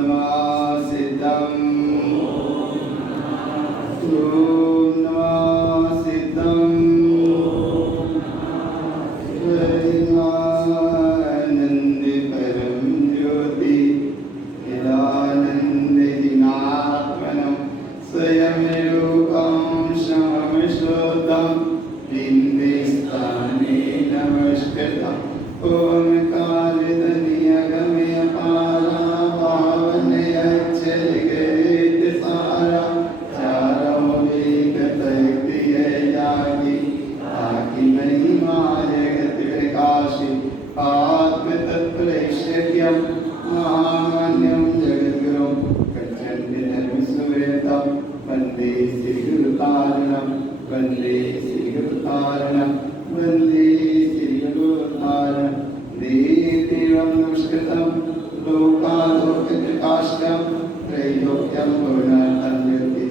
नमः सिद्धं ओम नमः सिद्धं आनंद परम ज्योति निरानंदहीनात्मनं स्वयं रूपं शमं श्रोतं बिंदे स्थाने नमस्कृतं ओंकारध्वनिय गमय पारा पावने अक्षर गीत सारा चारों वेद तैत्तिय जागी आखि महिमा जगत प्रकाशि आत्म तत्व ऐश्वर्यं महामान्यं जगद्गुरुं प्रचंड धर्म सुवृतं वंदे श्री गुरु कारणं वंदे श्री गुरु कारणं वंदे श्री गुरु कारणं देवं नमस्कृतं लोकालोकप्रकाशकं त्रैलोक्यं पूर्णार्थं ज्योति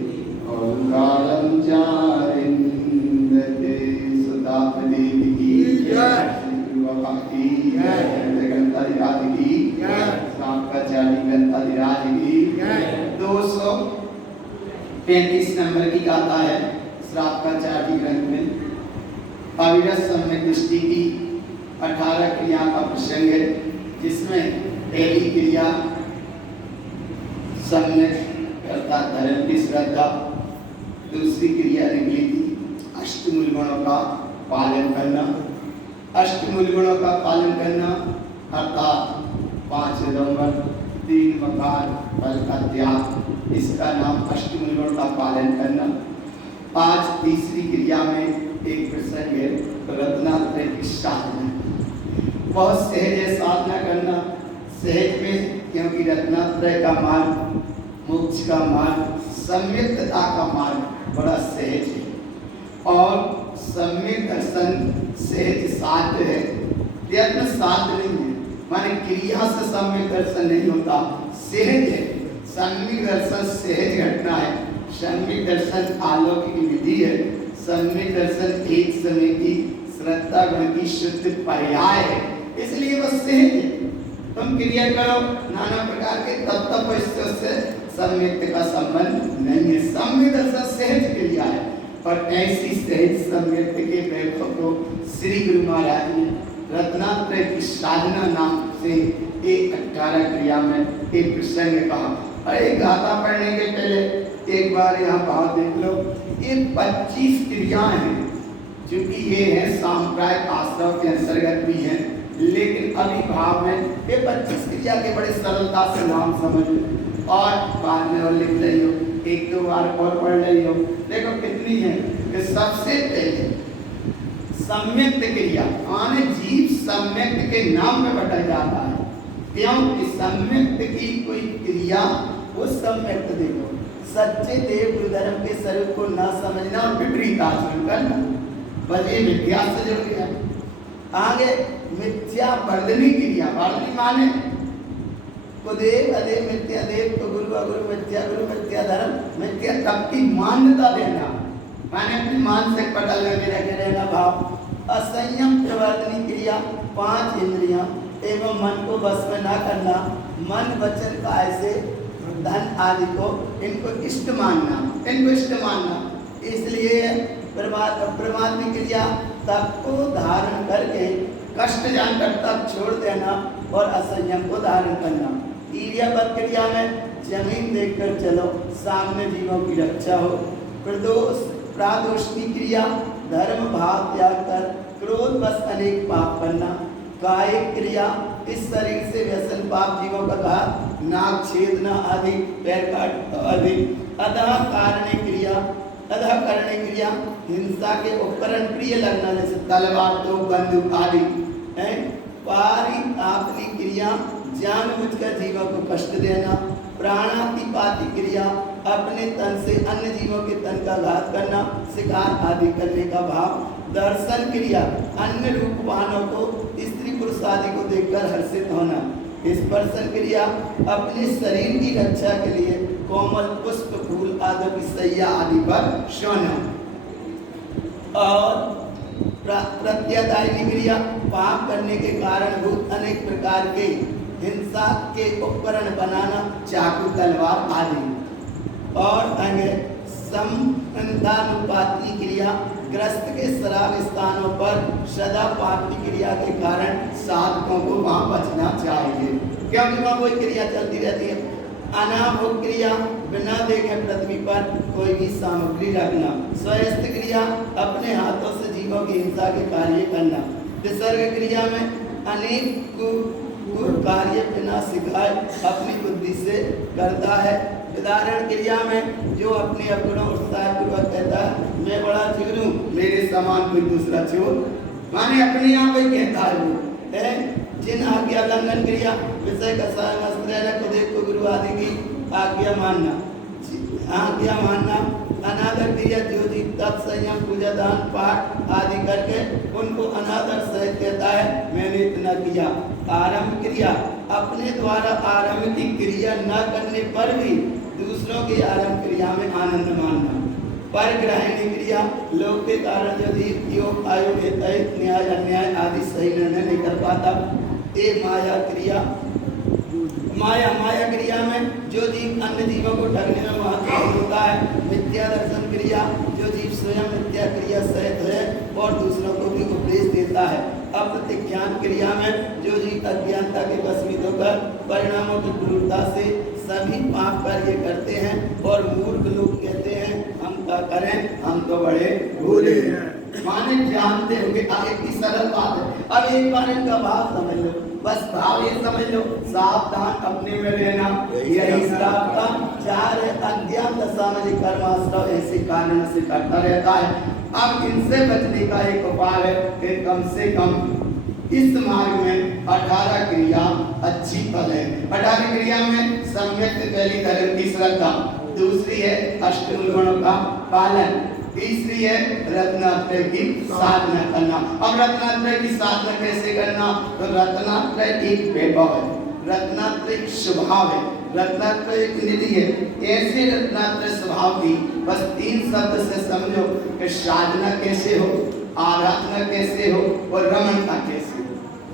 ओंकारं चारिन्द्रते सुतापति की जय श्री बाबा की जय ग्रंथाधिराज की जय श्रावकाचार्य ग्रंथाधिराज की जय 235 नंबर की गाथा है श्रावकाचार्य ग्रंथ में अविरत सम्यक दृष्टि की 18 क्रिया का प्रसंग है जिसमें पहली क्रिया सम्यक कर्ता धर्म की श्रद्धा, दूसरी क्रिया निकली थी अष्टमूल गुणों का पालन करना। अष्टमूल गुणों का पालन करना अर्थात 5 नंबर 3 मकान फल का त्याग, इसका नाम अष्टमूल गुणों का पालन करना। आज तीसरी क्रिया में एक प्रसंग है रत्नात्रय की साधना। बहुत सहज है साधना करना, सहज में, क्योंकि रत्नात्रय का मार्ग, मोक्ष का मार्ग, सम्यक्तता का मार्ग बड़ा सहज है और सम्यक दर्शन सहज साध्य है, प्रयत्न साध्य नहीं है। माने क्रिया से सम्यक दर्शन नहीं होता, सहज है। सम्यक दर्शन सहज घटना है। सम्यक दर्शन अलौकिक विधि है। सम्यक दर्शन एक समय की श्रद्धा गुण की शुद्ध पर्याय है, इसलिए वह सहज है। तुम क्रिया करो नाना प्रकार के तब तक इससे सम्यक का संबंध नहीं है। सम्यक दर्शन सहज क्रिया है और ऐसी सहज सम्यक के वैभव को श्री गुरु महाराज ने रत्नात्रय की साधना नाम से एक 18 क्रिया में एक प्रसंग कहा। और एक गाथा पढ़ने के पहले एक बार यहाँ भाव देख लो। ये 25 क्रियाएं हैं, क्योंकि ये है सांप्रायिक आश्रम के अंतर्गत भी हैं, लेकिन अभी भाव में ये 25 क्रिया के बड़े सरलता से नाम समझ और बाद में और लिख रही हो, 1-2 बार और पढ़ रही हो। देखो कितनी है। कि सबसे पहले सम्यक्त क्रिया, माने जीव सम्यक्त के नाम में बटा जाता है, क्योंकि सम्यक्त की कोई क्रिया वो सम्यक्त। देखो सच्चे देव गुरु धर्म के स्वरूप को न समझना और विपरीत आचरण करना बस ये मिथ्या से जुड़ गया। आगे मिथ्या वर्धनी क्रिया, वर्धनी माने को देव अदेव मिथ्या देव को गुरु अगुरु मिथ्या गुरु मिथ्या धर्म मिथ्या तब की मान्यता देना, माने अपनी मानसिक पटल में रखे रहना भाव। असंयम प्रवर्तनी क्रिया, 5 इंद्रियां एवं मन को बस में ना करना, मन वचन काय से धन आदि को इनको इष्ट मानना, इसलिए प्रमात्मी क्रिया तप को धारण करके कष्ट जानकर तप छोड़ देना और असंयम को धारण करना। ईर्ष्या क्रिया में जमीन देखकर चलो, सामने जीवों की रक्षा हो। प्रादोषणी क्रिया, धर्म भाव त्याग कर क्रोध बस अनेक पाप करना। कायिक क्रिया, इस शरीर से व्यसन पाप जीवों का घात, नाक छेदना आदि, पैर काट आदि। अतः करने क्रिया, हिंसा के उपकरण प्रिय लगना, जैसे तलवार तो बंदूक आदि है। पारितापनी क्रिया, जानबूझकर जीवों को कष्ट देना। प्राणातिपाती क्रिया, अपने तन से अन्य जीवों के तन का घात करना, शिकार आदि करने का भाव। दर्शन क्रिया, अन्य रूपवानों को स्त्री पुरुष आदि को देखकर हर्षित होना। स्पर्शन क्रिया, अपने शरीर की रक्षा के लिए कोमल पुष्प फूल आदि की सैया आदि पर सोना। और प्रत्यादायनी क्रिया, पाप करने के कारण भूत अनेक प्रकार के हिंसा के उपकरण बनाना, चाकू तलवार आदि। और समानुपाती क्रिया, ग्रस्त के श्राप स्थानों पर सदा पाप की क्रिया के कारण साधकों को वहां बचना चाहिए, क्योंकि वहां कोई क्रिया चलती रहती है। अनाभोग क्रिया, बिना देखे पृथ्वी पर कोई भी सामग्री रखना। स्वस्थ क्रिया, अपने हाथों से जीवों की हिंसा के कार्य करना। विसर्ग क्रिया में अनेक कार्य बिना सिखाए अपनी बुद्धि से करता है। उदाहरण क्रिया में जो अपने अपनों उत्साह पूर्वक कहता है मैं बड़ा चोर हूँ, मेरे समान कोई दूसरा चोर, माने अपने आप ही कहता है वो है। जिन आज्ञा उल्लंघन क्रिया, विषय कसाय वस्त्र को देखो गुरु आदि की आज्ञा मानना, आज्ञा मानना। अनादर क्रिया, जो जी तप संयम पूजा दान पाठ आदि करके उनको अनादर सहित कहता है मैंने इतना किया। आरंभ क्रिया, अपने द्वारा आरंभ की क्रिया न करने पर भी दूसरों की आरंभ क्रिया में आनंद मानना। परग्रहणी क्रिया, लोग के कारण जो जीव योग आयोग न्याय अन्याय आदि सही निर्णय नहीं कर पाता। ये माया क्रिया, माया क्रिया में जो जीव अन्य जीवों को ठगने में महत्वपूर्ण होता है। मिथ्या दर्शन क्रिया, जो जीव स्वयं मिथ्या क्रिया सहित है और दूसरों को भी उपदेश देता है। अप्रतिज्ञान क्रिया में जो जीव अज्ञानता के वशीभूत होकर परिणामों की क्रूरता से सभी पाप कार्य करते हैं और मूर्ख लोग कहते हैं हम क्या करें, हम तो बड़े भोले हैं, माने जानते होंगे। आगे की सरल बात है। अब एक बार इनका भाव समझ लो, बस भाव ये समझ लो, सावधान अपने में रहना, यही श्राप का चार है। अज्ञान दशा में कर्माश्रव ऐसे कारण से करता रहता है। अब इनसे बचने का एक उपाय है कि कम से कम इस मार्ग में 18 क्रिया अच्छी फल है। 18 क्रिया में सम्यक पहली धर्म की श्रद्धा, दूसरी है अष्टमूल गुणों का पालन, तीसरी है रत्नात्रय की साधना करना। अब रत्नात्रय की साधना कैसे करना? तो रत्नात्रय एक वैभव है, रत्नात्रय एक स्वभाव है, रत्नात्रय एक निधि है। ऐसे रत्नात्रय स्वभाव की बस 3 शब्द से समझो कि साधना कैसे हो, आराधना कैसे हो और रमणता कैसे हो।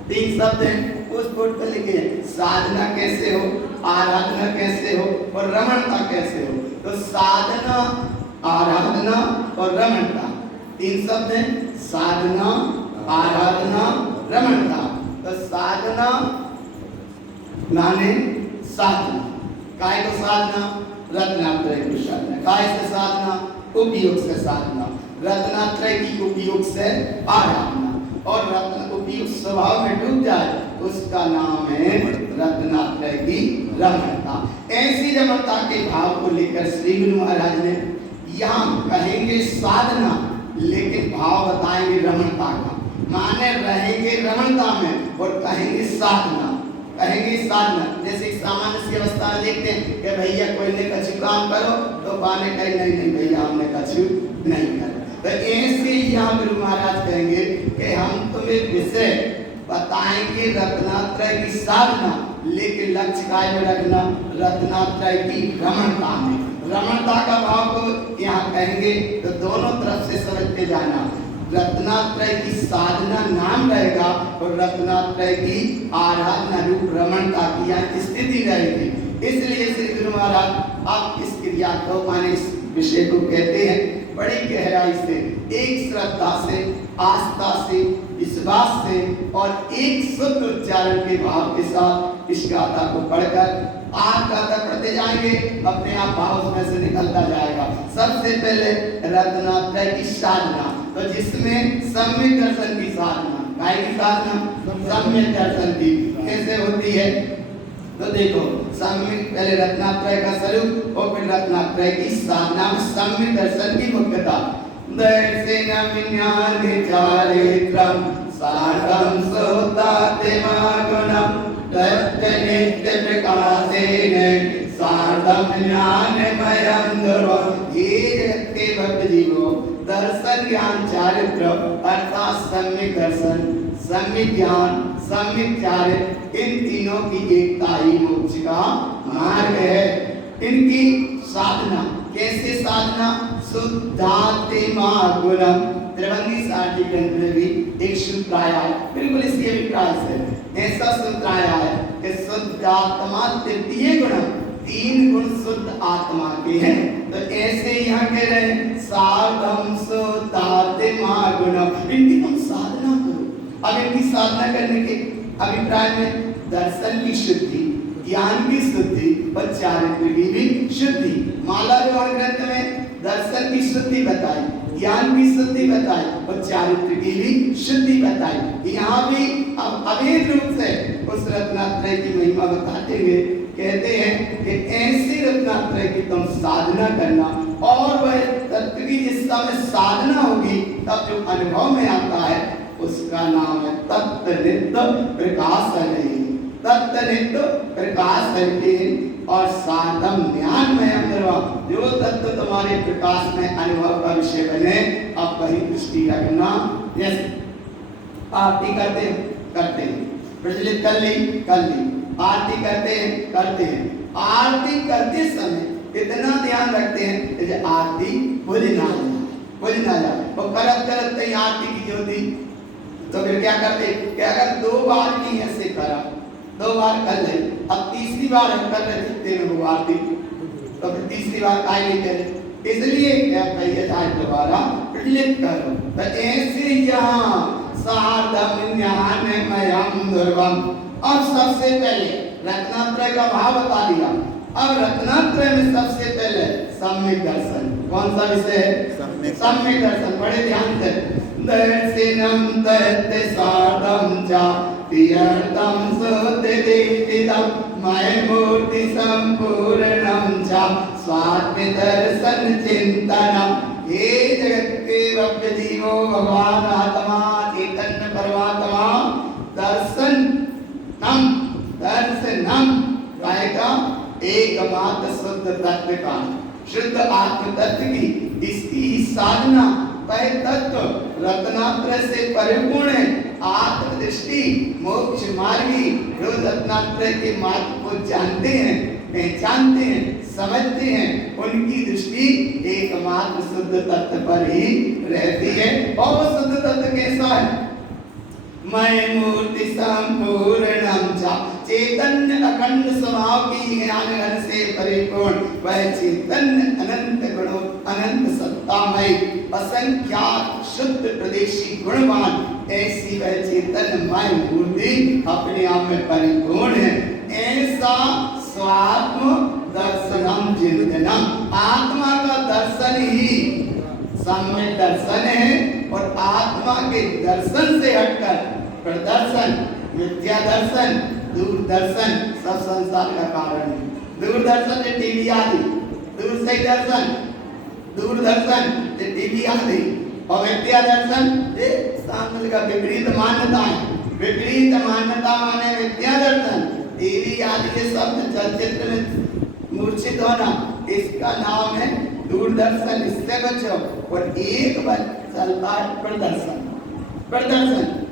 3 शब्द हैं, उस बोर्ड पर लिखे हैं, साधना कैसे हो, आराधना कैसे हो और रमणता कैसे हो। तो साधना, आराधना और रमणता 3 शब्द हैं, साधना, आराधना, रमणता। तो साधना माने साधना, काय को साधना, रत्नात्रय की साधना। काय से साधना? उपयोग से साधना। रत्नात्रय की उपयोग से आराधना। और रत्न उपयोग स्वभाव में डूब जाए उसका नाम है रत्नात्रय की रमणता। ऐसी रमणता के भाव को लेकर श्री गुरु महाराज ने यहाँ कहेंगे साधना, लेकिन भाव बताएंगे रमणता का, माने रहेंगे रमणता में और कहेंगे साधना, कहेंगे साधना। जैसे सामान्य सी अवस्था में देखते हैं कि भैया कोई ने कछु काम करो तो बाने कहीं नहीं भैया हमने कछु नहीं कर। तो ऐसे यहाँ गुरु महाराज कहेंगे कि हम तुम्हें विषय बताएंगे रत्नात्रय की साधना, लेकिन लक्ष्य काय में रखना? रत्नात्रय की रमणता में। रमणता का भाव को यहाँ कहेंगे तो दोनों तरफ से समझते जाना। रत्नात्रय की साधना नाम रहेगा और रत्नात्रय की आराधना रूप रमणता की यहाँ स्थिति रहेगी। इसलिए श्री गुरु महाराज आप इस क्रिया को माने इस विषय को कहते हैं बड़ी गहराई से, एक श्रद्धा से, आस्था से, विश्वास से और एक शुद्ध उच्चारण के भाव के साथ इस गाथा को पढ़कर आप गाथा पढ़ते जाएंगे, अपने आप भाव उसमें से निकलता जाएगा। सबसे पहले रत्नात्रय की साधना, तो जिसमें सम्यक दर्शन की साधना, काय की साधना? सम्यक दर्शन की। कैसे होती है? तो देखो, सम्यक पहले रत्नात्रय का स्वरूप और फिर रत्नात्रय की साधना में सम्यक दर्शन की मुख्यता। दर्शनम ज्ञानचारित्रम साधं सोतातिमागुणं तच्च प्रकाशेन साधं ज्ञानमयं ध्रुवम्। ये जगत के भक्त जीवों, दर्शन ज्ञान चारित्र अर्थात सम्यक दर्शन, सम्यक ज्ञान, सम्यक चारित्र, इन तीनों की एकता ही मोक्ष का मार्ग है। इनकी साधना कैसे साधना? शुद्धात्मा गुणम। त्रिभंगी सारथी ग्रंथ में भी एक सूत्र आया है, बिल्कुल इसके अभिप्राय से ऐसा सूत्र आया है कि शुद्ध आत्मा तृतीय गुण, 3 गुण शुद्ध आत्मा के हैं। तो ऐसे यहाँ कह रहे हैं साधम शुद्धात्मा गुण, इनकी तुम साधना करो। अब इनकी साधना करने के अभिप्राय में दर्शन की शुद्धि, ज्ञान की शुद्धि और चारित्र की भी शुद्धि। माला रोहण ग्रंथ में दर्शन की शुद्धि बताई, ज्ञान की शुद्धि बताई और चारित्र की भी शुद्धि बताई। यहाँ भी अब अभेद रूप से उस रत्नात्रय की महिमा बताते हुए कहते हैं कि ऐसी रत्नात्रय की तुम साधना करना, और वह तत्व की जिस समय साधना होगी तब जो अनुभव में आता है उसका नाम है तत्व नित्य प्रकाश है। तत्व नित्य प्रकाश है और साधम ज्ञान में अंदर जो तत्व तुम्हारे प्रकाश में अनुभव का विषय बने, अब वही दृष्टि रखना। जैसे आरती करते हैं, प्रज्वलित कर ली, आरती करते हैं। आरती करते समय इतना ध्यान रखते हैं कि आरती भूल ना जाए। और करत कहीं आरती की ज्योति, तो फिर क्या करते कि अगर 2 बार भी ऐसे करा, 2 बार कर ले, अब तीसरी बार हम कर रहे थे में वो आरती, तो फिर तीसरी बार काहे नहीं करे, इसलिए क्या कहिए आज दोबारा प्रज्वलित करो। तो ऐसे यहाँ साधम ज्ञान मयम ध्रुवम। अब सबसे पहले रत्नात्रय का भाव बता दिया। अब रत्नात्रय में सबसे पहले सम्यक दर्शन। कौन सा विषय है? सम्यक दर्शन। बड़े ध्यान से दर्शनम तत् साधम चा तीर्थम सुतिदिष्टितम मय मूर्ति संपूर्णम चा स्वात्म दर्शन चिंतनम। हे जगत के भव्य जीवो भगवान आत्मा चैतन्य परमात्मा दर्शनम का एकमात्र शुद्ध तत्व का, शुद्ध आत्म तत्व की इसकी साधना वह तत्व रत्नात्रय से परिपूर्ण है। आत्मदृष्टि मोक्ष मार्गी जो रत्नात्रय के मार्ग को जानते हैं, पहचानते हैं, समझते हैं, उनकी दृष्टि एकमात्र शुद्ध तत्व पर ही रहती है। और वो शुद्ध तत्व कैसा है? मय मूर्ति संपूर्णम चा, चैतन्य अखंड स्वभाव की ज्ञान घन से परिपूर्ण वह चैतन्य अनंत गुणों अनंत सत्तामय असंख्यात शुद्ध प्रदेशी गुणवान ऐसी वह चैतन्यमय मूर्ति अपने आप में परिपूर्ण है। ऐसा स्वात्म दर्शनम चिंतनम, आत्मा का दर्शन ही सम्यक दर्शन है। और आत्मा के दर्शन से हटकर प्रदर्शन, मिथ्या दर्शन, दूरदर्शन सब संसार का कारण है। दूरदर्शन से टीवी आदि, दूर से दर्शन, दूरदर्शन से टीवी आदि, और मिथ्या दर्शन ये शामिल का विपरीत मान्यता है। विपरीत मान्यता माने मिथ्या दर्शन, टीवी आदि के सब चलचित्र में मूर्छित होना, इसका नाम है दूरदर्शन। इससे बचो। और एक बार चलता है प्रदर्शन,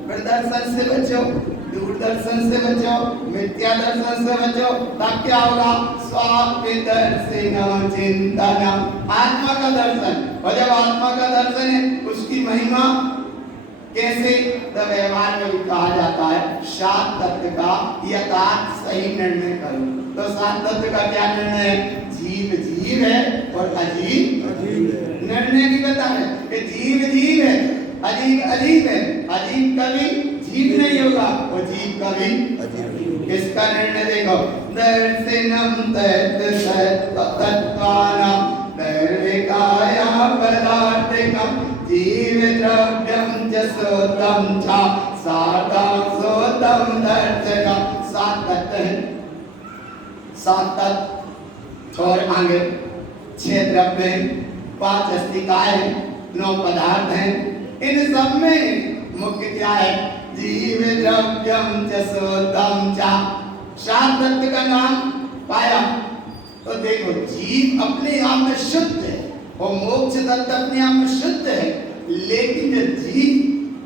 प्रदर्शन से बचो, दूरदर्शन से बचो, मिथ्या दर्शन से बचो। तब क्या होगा? स्वात्म दर्शन चिंतन, आत्मा का दर्शन। और जब आत्मा का दर्शन है उसकी महिमा कैसे? तो व्यवहार में भी कहा जाता है 7 तत्व का यथार्थ सही निर्णय करो। तो 7 तत्व का क्या निर्णय है? जीव जीव है और अजीब अजीब है। निर्णय की बता रहे कि जीव जीव है, अजीब अजीब है। अजीब कभी जीव नहीं होगा और जीव कभी अजीब। इसका निर्णय देखो, दर्शनम तत्त्वानां निर्विकाया पदार्थकम जीव द्रव्यम जसोतम चा सातम सोतम दर्शनम। 7 तत्व है, 7 तत्व और आगे 6 द्रव्य, 5 अस्थिकाएं, 9 पदार्थ हैं। इन सब में मुख्य क्या है? जीव द्रव्यम जसोतम चा। 7 तत्व का नाम पाया तो देखो, जीव अपने आप में शुद्ध है और मोक्ष तत्व अपने आप में शुद्ध है। लेकिन जो जीव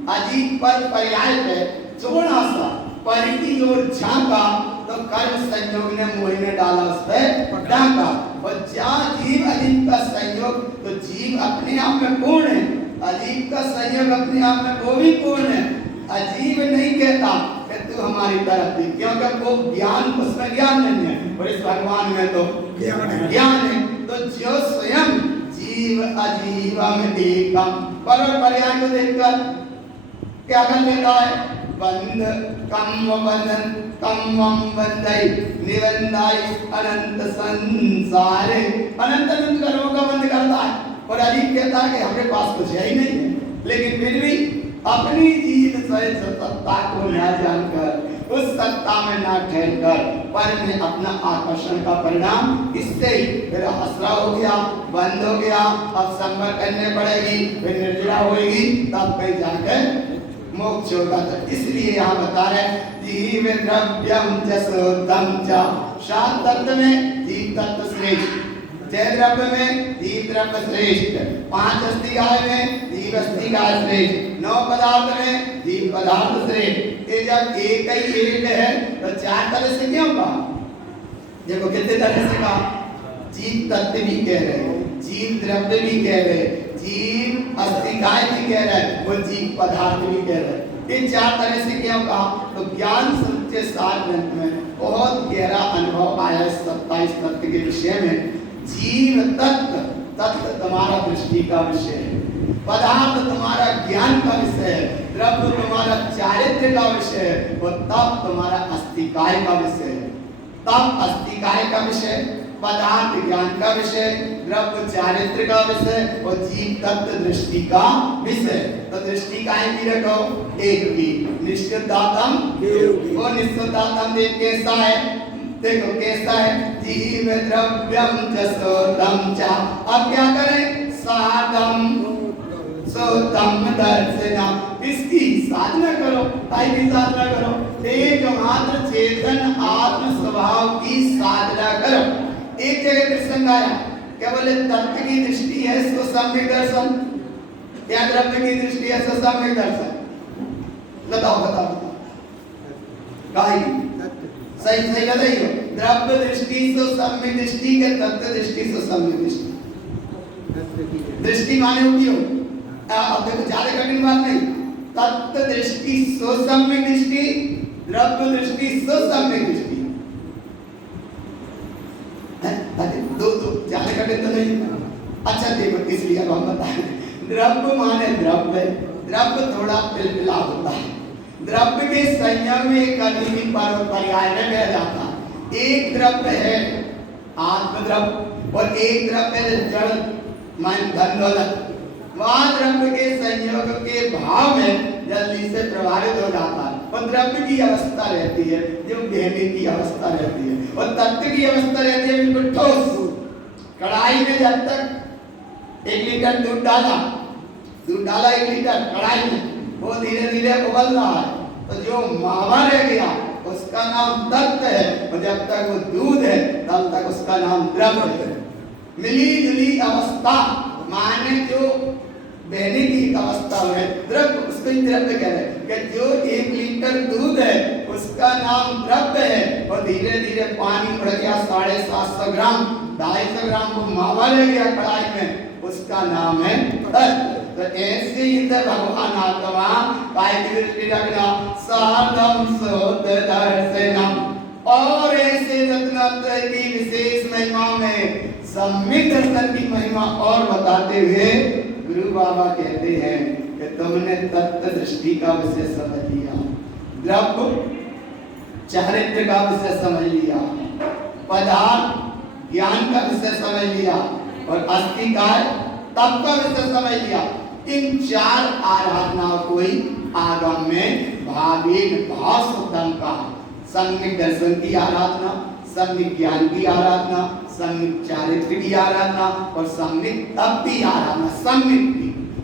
अजीब पर पर्याय पे थोड़ा सा परि की ओर झांका तो कर्म संयोग ने मोह में डाला, उस पर डाका। और जहाँ जीव अजीब का संयोग, तो जीव अपने आप में पूर्ण है, अजीब का संयोग अपने आप में वो भी पूर्ण है। अजीब नहीं कहता कि तू तू हमारी तरफ थी, क्योंकि वो ज्ञान, उसमें ज्ञान नहीं है और इस भगवान में तो ज्ञान है। तो जो स्वयं जीव अजीवम एकम, पर पर्याय को देखकर क्या कर लेता है? बंध कम बंधन कम बंधई निबंधाई अनंत संसारे, अनंत अनंत कर्मों का बंध करता है। और अजीब कहता है कि हमारे पास कुछ है ही नहीं है, लेकिन फिर भी अपनी जीव स्वयं सत्ता को न जानकर, उस सत्ता में न ठहरकर, पर में अपना आकर्षण का परिणाम इससे ही फिर आसरा हो गया, बंद हो गया, अब संवर करने पड़ेगी, फिर निर्जरा होगी, तब कहीं जाकर मोक्ष होगा। तो इसलिए यहाँ बता रहे जीव द्रव्यम जसोतम च, शांत तत्व में जीव तत्व श्रेष्ठ, जय द्रव्य में जीव द्रव्य श्रेष्ठ, 5 अस्थिकाय में जीव अस्थिकाय श्रेष्ठ, 9 पदार्थ में जीव पदार्थ श्रेष्ठ। ये जब एक ही एक है तो 4 तरह से क्यों कहा? देखो कितने तरह से कहा, जीव तत्व भी कह रहे, जीव द्रव्य भी कह रहे, जीव अस्थिकाय भी कह रहे, वो जीव पदार्थ भी कह रहे। ये 4 तरह से क्यों कहा? तो ज्ञान समुच्चय सार ग्रंथ में बहुत गहरा अनुभव आया 27 तत्व के विषय में। जीव तत्व, तत्व तुम्हारा दृष्टि का विषय है, पदार्थ तुम्हारा ज्ञान का विषय है, द्रव्य तुम्हारा चारित्र्य का विषय है, और तप तुम्हारा अस्थिकाय का विषय है। तप अस्थिकाय का विषय, पदार्थ ज्ञान का विषय, द्रव्य चारित्र्य का विषय, और जीव तत्व दृष्टि का विषय। तो दृष्टि का ही रखो एक की, निश्चितात्म देव, और निश्चितात्म देव कैसा है? देखो कैसा है, जीव द्रव्यम जसोतम च। अब क्या करें? साधम सोतम दर्शना, इसकी साधना करो, आई की साधना करो, एकमात्र चेतन आत्म स्वभाव की साधना करो। एक जगह प्रसंग आया, क्या बोले? तत्व की दृष्टि है सो सम्यक दर्शन, या द्रव्य की दृष्टि है सो सम्यक दर्शन? बताओ बताओ, काहे सही सही बताइए। द्रव्य दृष्टि सो सम्यक दृष्टि के तत्व दृष्टि सो सम्यक दृष्टि। दृष्टि माने उपयोग, अब देखो ज्यादा कठिन बात नहीं, तत्व दृष्टि सो सम्यक दृष्टि, द्रव्य दृष्टि सो सम्यक दृष्टि। दो ज्यादा कठिन तो नहीं। अच्छा देखो, इसलिए अब हम बताएं, द्रव्य माने द्रव्य, द्रव्य थोड़ा पिलपिला होता है, द्रव्य के संयम में कभी भी पर्याय में बह जाता है। एक द्रव्य है आत्मद्रव्य और एक द्रव्य है जड़ मन धन दौलत। वहाँ द्रव्य के संयोग के भाव में जल्दी से प्रभावित हो जाता है, और द्रव्य की अवस्था रहती है जो बहने की अवस्था रहती है, और तत्व की अवस्था रहती है बिल्कुल ठोस। कढ़ाई में जब तक 1 लीटर दूध डाला 1 लीटर कढ़ाई में, वो धीरे धीरे उबल रहा है, तो जो मावा रह गया उसका नाम तत्व है, और जब तक वो दूध है तब तक उसका नाम द्रव्य है। मिली जुली अवस्था माने जो बहने की अवस्था है, द्रव्य, उसको ही द्रव्य कह रहे हैं कि जो 1 लीटर दूध है उसका नाम द्रव्य है, और धीरे धीरे पानी बढ़ गया 750 ग्राम, 250 ग्राम को मावा रह गया कढ़ाई में, उसका नाम है तत्व। तो ऐसे ही भगवान आत्मा काय की दृष्टि रखना, साधम सोत दर्शनम, और ऐसे रत्नात्रय की विशेष महिमा में सम्यक दर्शन की महिमा और बताते हुए गुरु बाबा कहते हैं कि तुमने तत्व दृष्टि का विषय समझ लिया, द्रव्य चारित्र्य का विषय समझ लिया, पदार्थ ज्ञान का विषय समझ लिया, और अस्थिकाय तप का विषय समझ लिया। इन 4 आराधनाओं को ही आगम में भावेन भाव शुद्धम का, सम्यक दर्शन की आराधना, सम्यक ज्ञान की आराधना, सम्यक चारित्र्य की आराधना, और सम्यक तप की आराधना,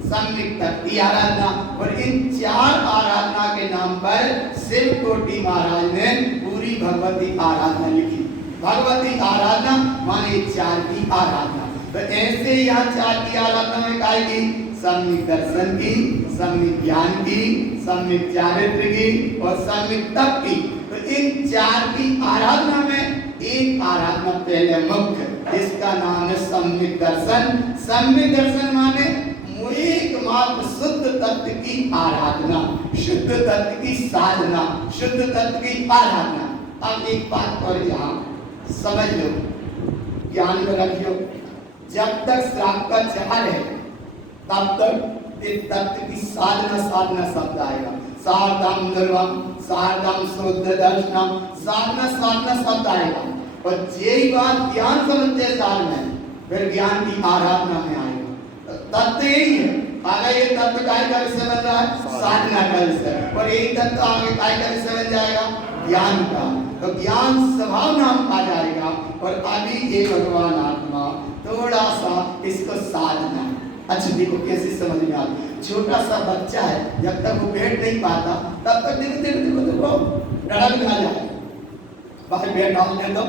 सम्यक तप की आराधना। और इन 4 आराधना के नाम पर शिव कोटि महाराज ने पूरी भगवती आराधना लिखी। भगवती आराधना माने 4 की आराधना। तो ऐसे यहाँ 4 की आराधना में काय की? सम्यक दर्शन की, सम्यक ज्ञान की, सम्यक चारित्र्य की, और सम्यक तप की। तो इन 4 की आराधना में एक आराधना पहले मुख्य, इसका नाम है सम्यक दर्शन। सम्यक दर्शन माने एकमात्र शुद्ध तत्व की आराधना, शुद्ध तत्व की साधना, शुद्ध तत्व की आराधना। अब एक बात और यहाँ समझ लो, ज्ञान में रखियो, जब तक श्राप का चार है तब तक इस तत्व की साधना साधना शब्द आएगा। सारदाम निर्वम, सारदाम शुद्ध दर्शनम, साधना साधना शब्द आएगा। और यही बात ज्ञान समझते सार में, फिर ज्ञान की आराधना में आएगा। तत्व यही है। आगे ये तत्व काय का विषय बन रहा है? साधना का विषय। और यही तत्व आगे काय का विषय बन जाएगा? ज्ञान का। तो ज्ञान स्वभाव नाम आ जाएगा। और अभी ये भगवान आत्मा थोड़ा सा इसको साधना। अच्छा देखो कैसे समझ में आ, छोटा सा बच्चा है, जब तक वो बैठ नहीं पाता तब तक देखो डर ना जाए। बाहर बैठ डाल दे दो,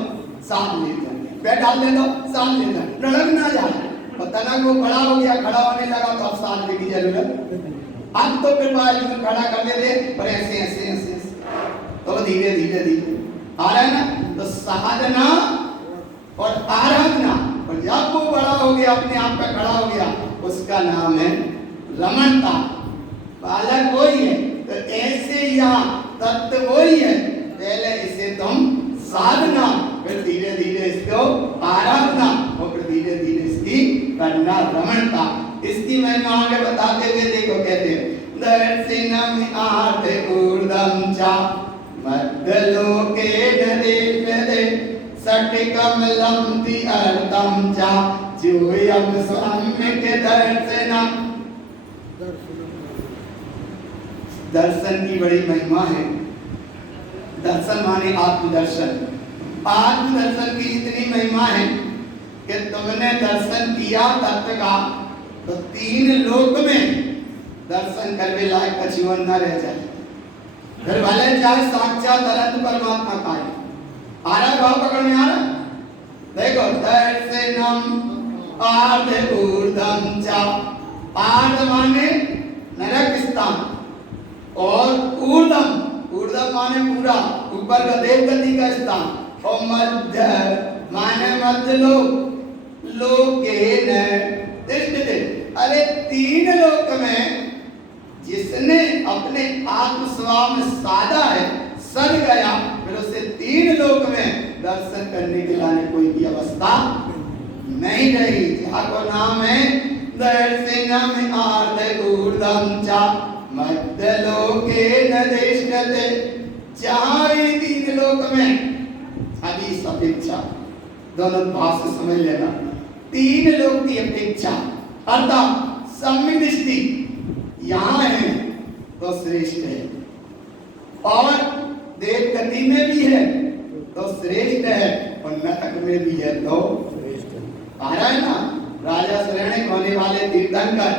सांस ले दो, बैठ डाल दे दो, सांस ले दो, डर ना जाए। पता ना वो बड़ा हो गया, खड़ा होने लगा तो अब सांस लेने की जरूरत। अब तो फिर बाहर खड़ा कर लेते, पर ऐसे ऐसे ऐसे तो धीरे धीरे धीरे आ रहा है ना। तो साधना और आराधना, और जब वो बड़ा हो गया, अपने आप पे खड़ा हो गया, उसका नाम है रमणता। बालक वही है। तो ऐसे यहाँ तत्व वही है। पहले इसे तुम साधना, फिर धीरे धीरे इसको आराधना, और फिर धीरे धीरे इसकी करना रमणता। इसकी महिमा आगे बताते हुए देखो, कहते हैं दर्शनम आर्थ ऊर्ध्वं च मध्यलोके नदेशते सटिकमलं ति अर्थं च जोयं सम्यक् दर्शनम्। दर्शन की बड़ी महिमा है। दर्शन माने आत्मदर्शन। आत्मदर्शन की इतनी महिमा है कि तुमने दर्शन किया तत्व का, तो तीन लोक में दर्शन करने लायक का जीवन न रह जाए। फिर भले चाहे साक्षात अनंत परमात्मा का है। आ रहा भाव पकड़ में आ रहा? देखो दर्शनम आर्ध ऊर्ध्वं च। आर्ध माने नरक स्थान, और ऊर्ध्वं, ऊर्ध्वं माने पूरा ऊपर का देव गति का स्थान, और मध्य माने मध्य लोक, लोकेन तिष्ठति। अरे तीन लोक में जिसने अपने आत्म स्वभाव में साधा है, सद गया, फिर उसे तीन लोक में दर्शन करने के लिए कोई भी अवस्था नहीं रही। जाको नाम है दर्शनम आर्ध ऊर्ध्वं च मध्यलोके नदेशते। जहाँ तीन लोक में, अभी इस अपेक्षा दोनों भाव से समझ लेना, तीन लोक की अपेक्षा अर्थात सम्यक दृष्टि यहाँ है तो श्रेष्ठ है, और देव गति में भी है तो श्रेष्ठ है, और नरक में भी है तो श्रेष्ठ है। आ रहा है ना, राजा श्रेणी होने वाले तीर्थंकर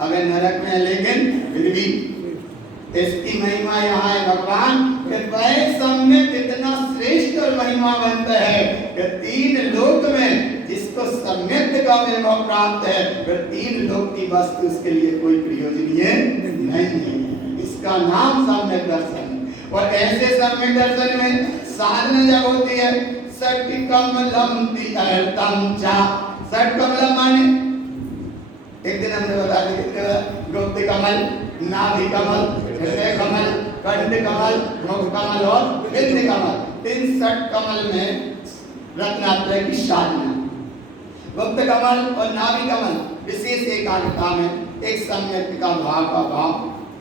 अगर नरक में है, लेकिन फिर भी इसकी महिमा यहाँ है भगवान कि वह सम्यक इतना श्रेष्ठ और महिमावंत है कि तीन लोक में जिसको सम्यक का वैभव प्राप्त है, फिर तीन लोक की वस्तु उसके लिए कोई प्रयोजनीय नहीं है। इसका नाम सम्यक दर्शन। और ऐसे सम्यक दर्शन में साधना जब होती है, सटिकमलं ति अर्थं च। सटिकमलं माने एक दिन हमने बता दिया, गुप्त कमल, नाभि कमल, हृदय कमल, कंठ कमल, मुख कमल और बिंद कमल। इन षट कमल में रत्नात्रय की साधना। गुप्त कमल और नाभि कमल विशेष एकाग्रता में एक सम्यक का भाव का भाव,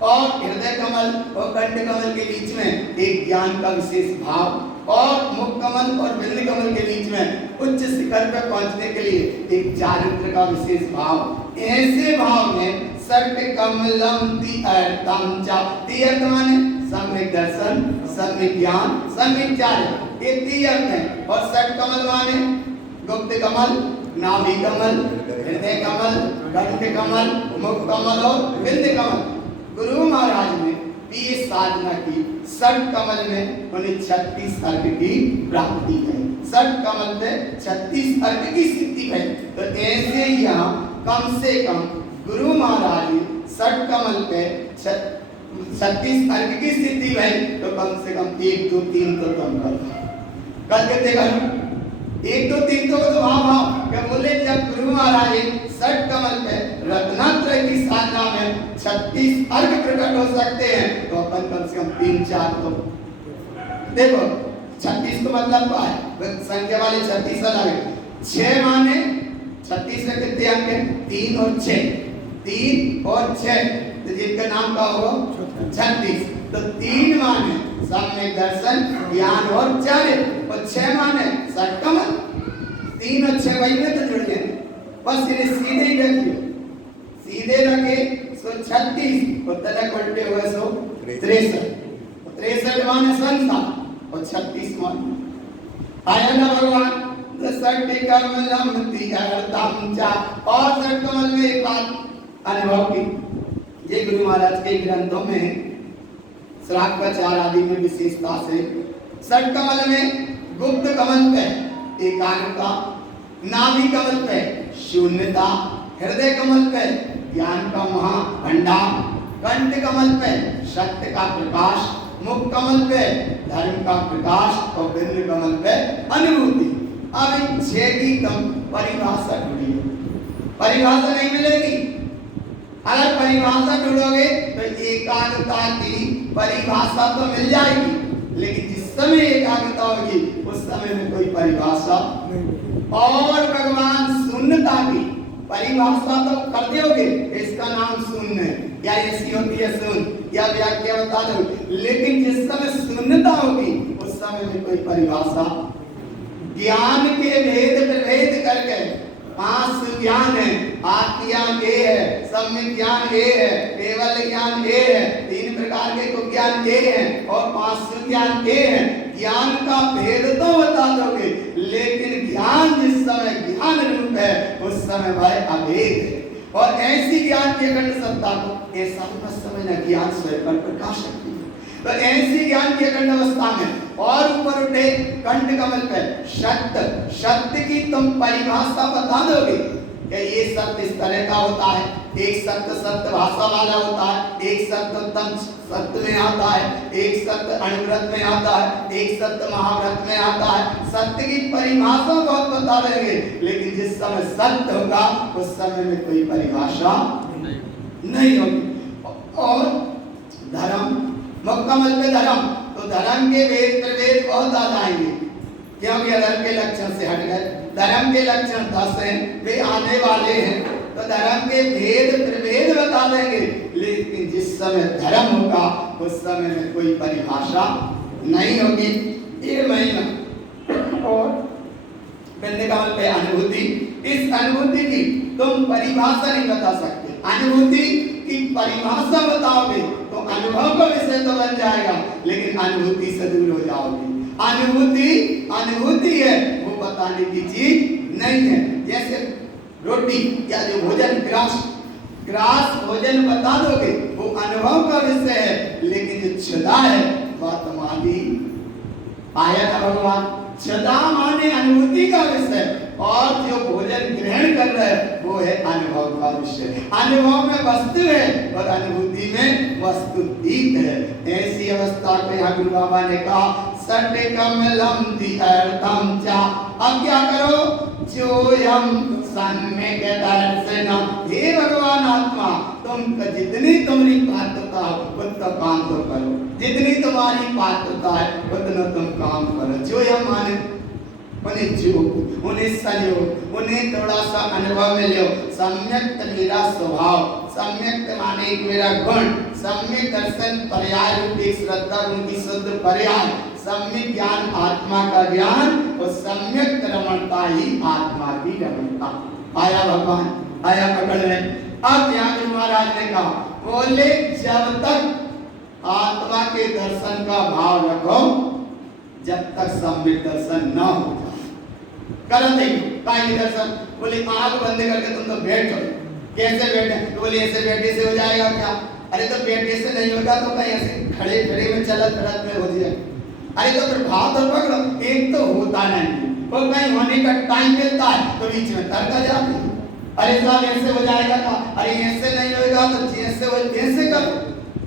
और हृदय कमल और कंठ कमल के बीच में एक ज्ञान का विशेष भाव, और मुख कमल और बिंद कमल के बीच में उच्च शिखर पर पहुंचने के लिए एक चारित्र का विशेष भाव। ऐसे भाव में सटिकमलं ति अर्थं च। ति अर्थ माने सम्यक दर्शन, सम्यक ज्ञान, सम्यक चारित्र, ये ति अर्थ है। और सटकमल माने गुप्त कमल, नाभि कमल, हृदय कमल, कंठ कमल, मुख कमल और बिंद कमल। गुरु महाराज ने भी ये साधना की। षट कमल में उन्हें 36 अर्घ की प्राप्ति है। षट कमल में 36 अर्घ की स्थिति है। तो ऐसे यहाँ कम से कम गुरु महाराज षट कमल पे 36 अर्घ की स्थिति है। तो कम से कम 1 2 3 तो कम कर करके देखा 1 2 3 तो भाव क्या बोले, जब गुरु महाराज षट कमल पे रत्नात्रय की साधना में 36 अर्घ प्रकट हो सकते हैं, तो अपन कम से कम 3-4 तो देखो 36 तो मतलब क्या है, संख्या वाले 36 अलग है। 6 माने 36 में कितने अंक हैं, 3 और 6, 3 और 6, तो जिनका नाम क्या होगा 36। तो 3 माने सम्यक दर्शन ज्ञान और चारित्र, और 6 माने षट कमल। 3 और 6 वही में तो जुड़ गए, बस इन्हें सीधे ही रखिए, सीधे रखे सो 36 और तलक उल्टे हुए सो 63। 63 माने संख्या और 36 माने आया ना भगवान। षट कमलम तीर्थम च, और षट कमल में एक बात अनुभव की, ये गुरु महाराज के ग्रंथों में श्रावकाचार्य आदि में विशेषता से षट कमल में गुप्त कमल पे एकाग्रता, नाभि कमल पे शून्यता, हृदय कमल पे ज्ञान का महाभंडार, कंठ कमल पे सत्य का प्रकाश, मुख कमल पे धर्म का प्रकाश और बिंद कमल पे अनुभूति। अब इन 6 की कम परिभाषा ढूंढिए, परिभाषा नहीं मिलेगी। अगर परिभाषा ढूंढोगे तो एकाग्रता की परिभाषा तो मिल जाएगी, लेकिन जिस समय एकाग्रता होगी उस समय में कोई परिभाषा नहीं। और भगवान शून्यता की परिभाषा तो कर दोगे, इसका नाम शून्य या ऐसी होती है शून्य या व्याख्या बता दो, लेकिन जिस समय शून्यता होगी उस समय में कोई परिभाषा। ज्ञान के भेद प्रभेद करके 5 ज्ञान है, आत्मज्ञान ये है, सम्यक ज्ञान ये है, केवल ज्ञान ये है, 3 प्रकार के को ज्ञान ये है और 5 ज्ञान ये है। ज्ञान का भेद तो बता दोगे, लेकिन ज्ञान जिस समय ज्ञान रूप है उस समय भाई अभेद है। और ऐसी ज्ञान की अखंड सत्ता को ऐसा मत समझना, ज्ञान स्वयं पर प्रकाश शक्ति है। तो ऐसी ज्ञान की अखंड अवस्था में और ऊपर उठे कंठ कमल पे सत्य की तुम परिभाषा बता दोगे कि ये सत्य इस तरह का होता है। एक सत्य भाषा वाला होता है, एक सत्य उत्तम सत्य में आता है, एक सत्य अणुव्रत में आता है, एक सत्य महाव्रत में आता है। सत्य की परिभाषा बहुत बता देंगे, लेकिन जिस समय सत्य होगा उस समय में कोई परिभाषा नहीं होगी। और धर्म, मुकम्मल पे धर्म, तो धर्म के वेद प्रभेद बहुत आ जाएंगे, क्योंकि अधर्म के लक्षण से हट गए। धर्म के लक्षण 10 हैं, वे आने वाले हैं, तो धर्म के भेद प्रभेद बता देंगे, लेकिन जिस समय धर्म होगा उस समय में कोई परिभाषा नहीं होगी। ये महीना और कमल पे अनुभूति, इस अनुभूति की तुम परिभाषा नहीं बता सकते। अनुभूति की परिभाषा बताओगे तो अनुभव का विषय तो बन जाएगा, लेकिन अनुभूति से दूर हो जाओगे। अनुभूति है, वो बताने की चीज नहीं है। जैसे रोटी या जो भोजन ग्रास भोजन बता दोगे वो अनुभव का विषय है, लेकिन जो क्षुधा है वह तुम्हारी आया ना भगवान। क्षुधा माने अनुभूति का विषय, और जो भोजन ग्रहण कर रहे हैं वो है अनुभव का विषय। अनुभव में वस्तु है और अनुभूति में वस्तुतीत है। ऐसी अवस्था को यहाँ गुरु बाबा ने कहा सटे कमलम तीर्थम च। अब क्या करो, जोयम सम्यक दर्शनम। हे भगवान आत्मा, तुम जितनी तुम्हारी पात्रता उतना काम तो करो, जितनी तुम्हारी पात्रता है उतना तुम काम करो। जोयम माने उन्हें जो, उन्हें संयोग, उन्हें थोड़ा सा अनुभव में लो। सम्यक मेरा स्वभाव, सम्यक माने मेरा गुण, सम्यक दर्शन पर्याय रूपी श्रद्धा उनकी शुद्ध पर्याय, सम्यक ज्ञान आत्मा का ज्ञान और सम्यक रमणता ही आत्मा की रमणता। आया भगवान, आया पकड़ में। अब यहाँ गुरु महाराज ने कहा, बोले जब तक आत्मा के दर्शन का भाव रखो जब तक सम्यक दर्शन न हो जाए। गलत नहीं काहे दर्शन, बोले आंख बंद करके तुम तो बैठ जाओ। कैसे बैठे, तो बोले ऐसे बैठे से हो जाएगा क्या? अरे तो बैठे से नहीं होगा तो कहीं ऐसे खड़े खड़े में चलत फिरत में हो जाए। अरे तो फिर भाव तो पकड़ो, एक तो होता नहीं, और कहीं होने का टाइम मिलता है तो बीच में तर्क आ जाती है। अरे साहब ऐसे हो जाएगा का, अरे ऐसे नहीं होगा तो जैसे हो वैसे करो।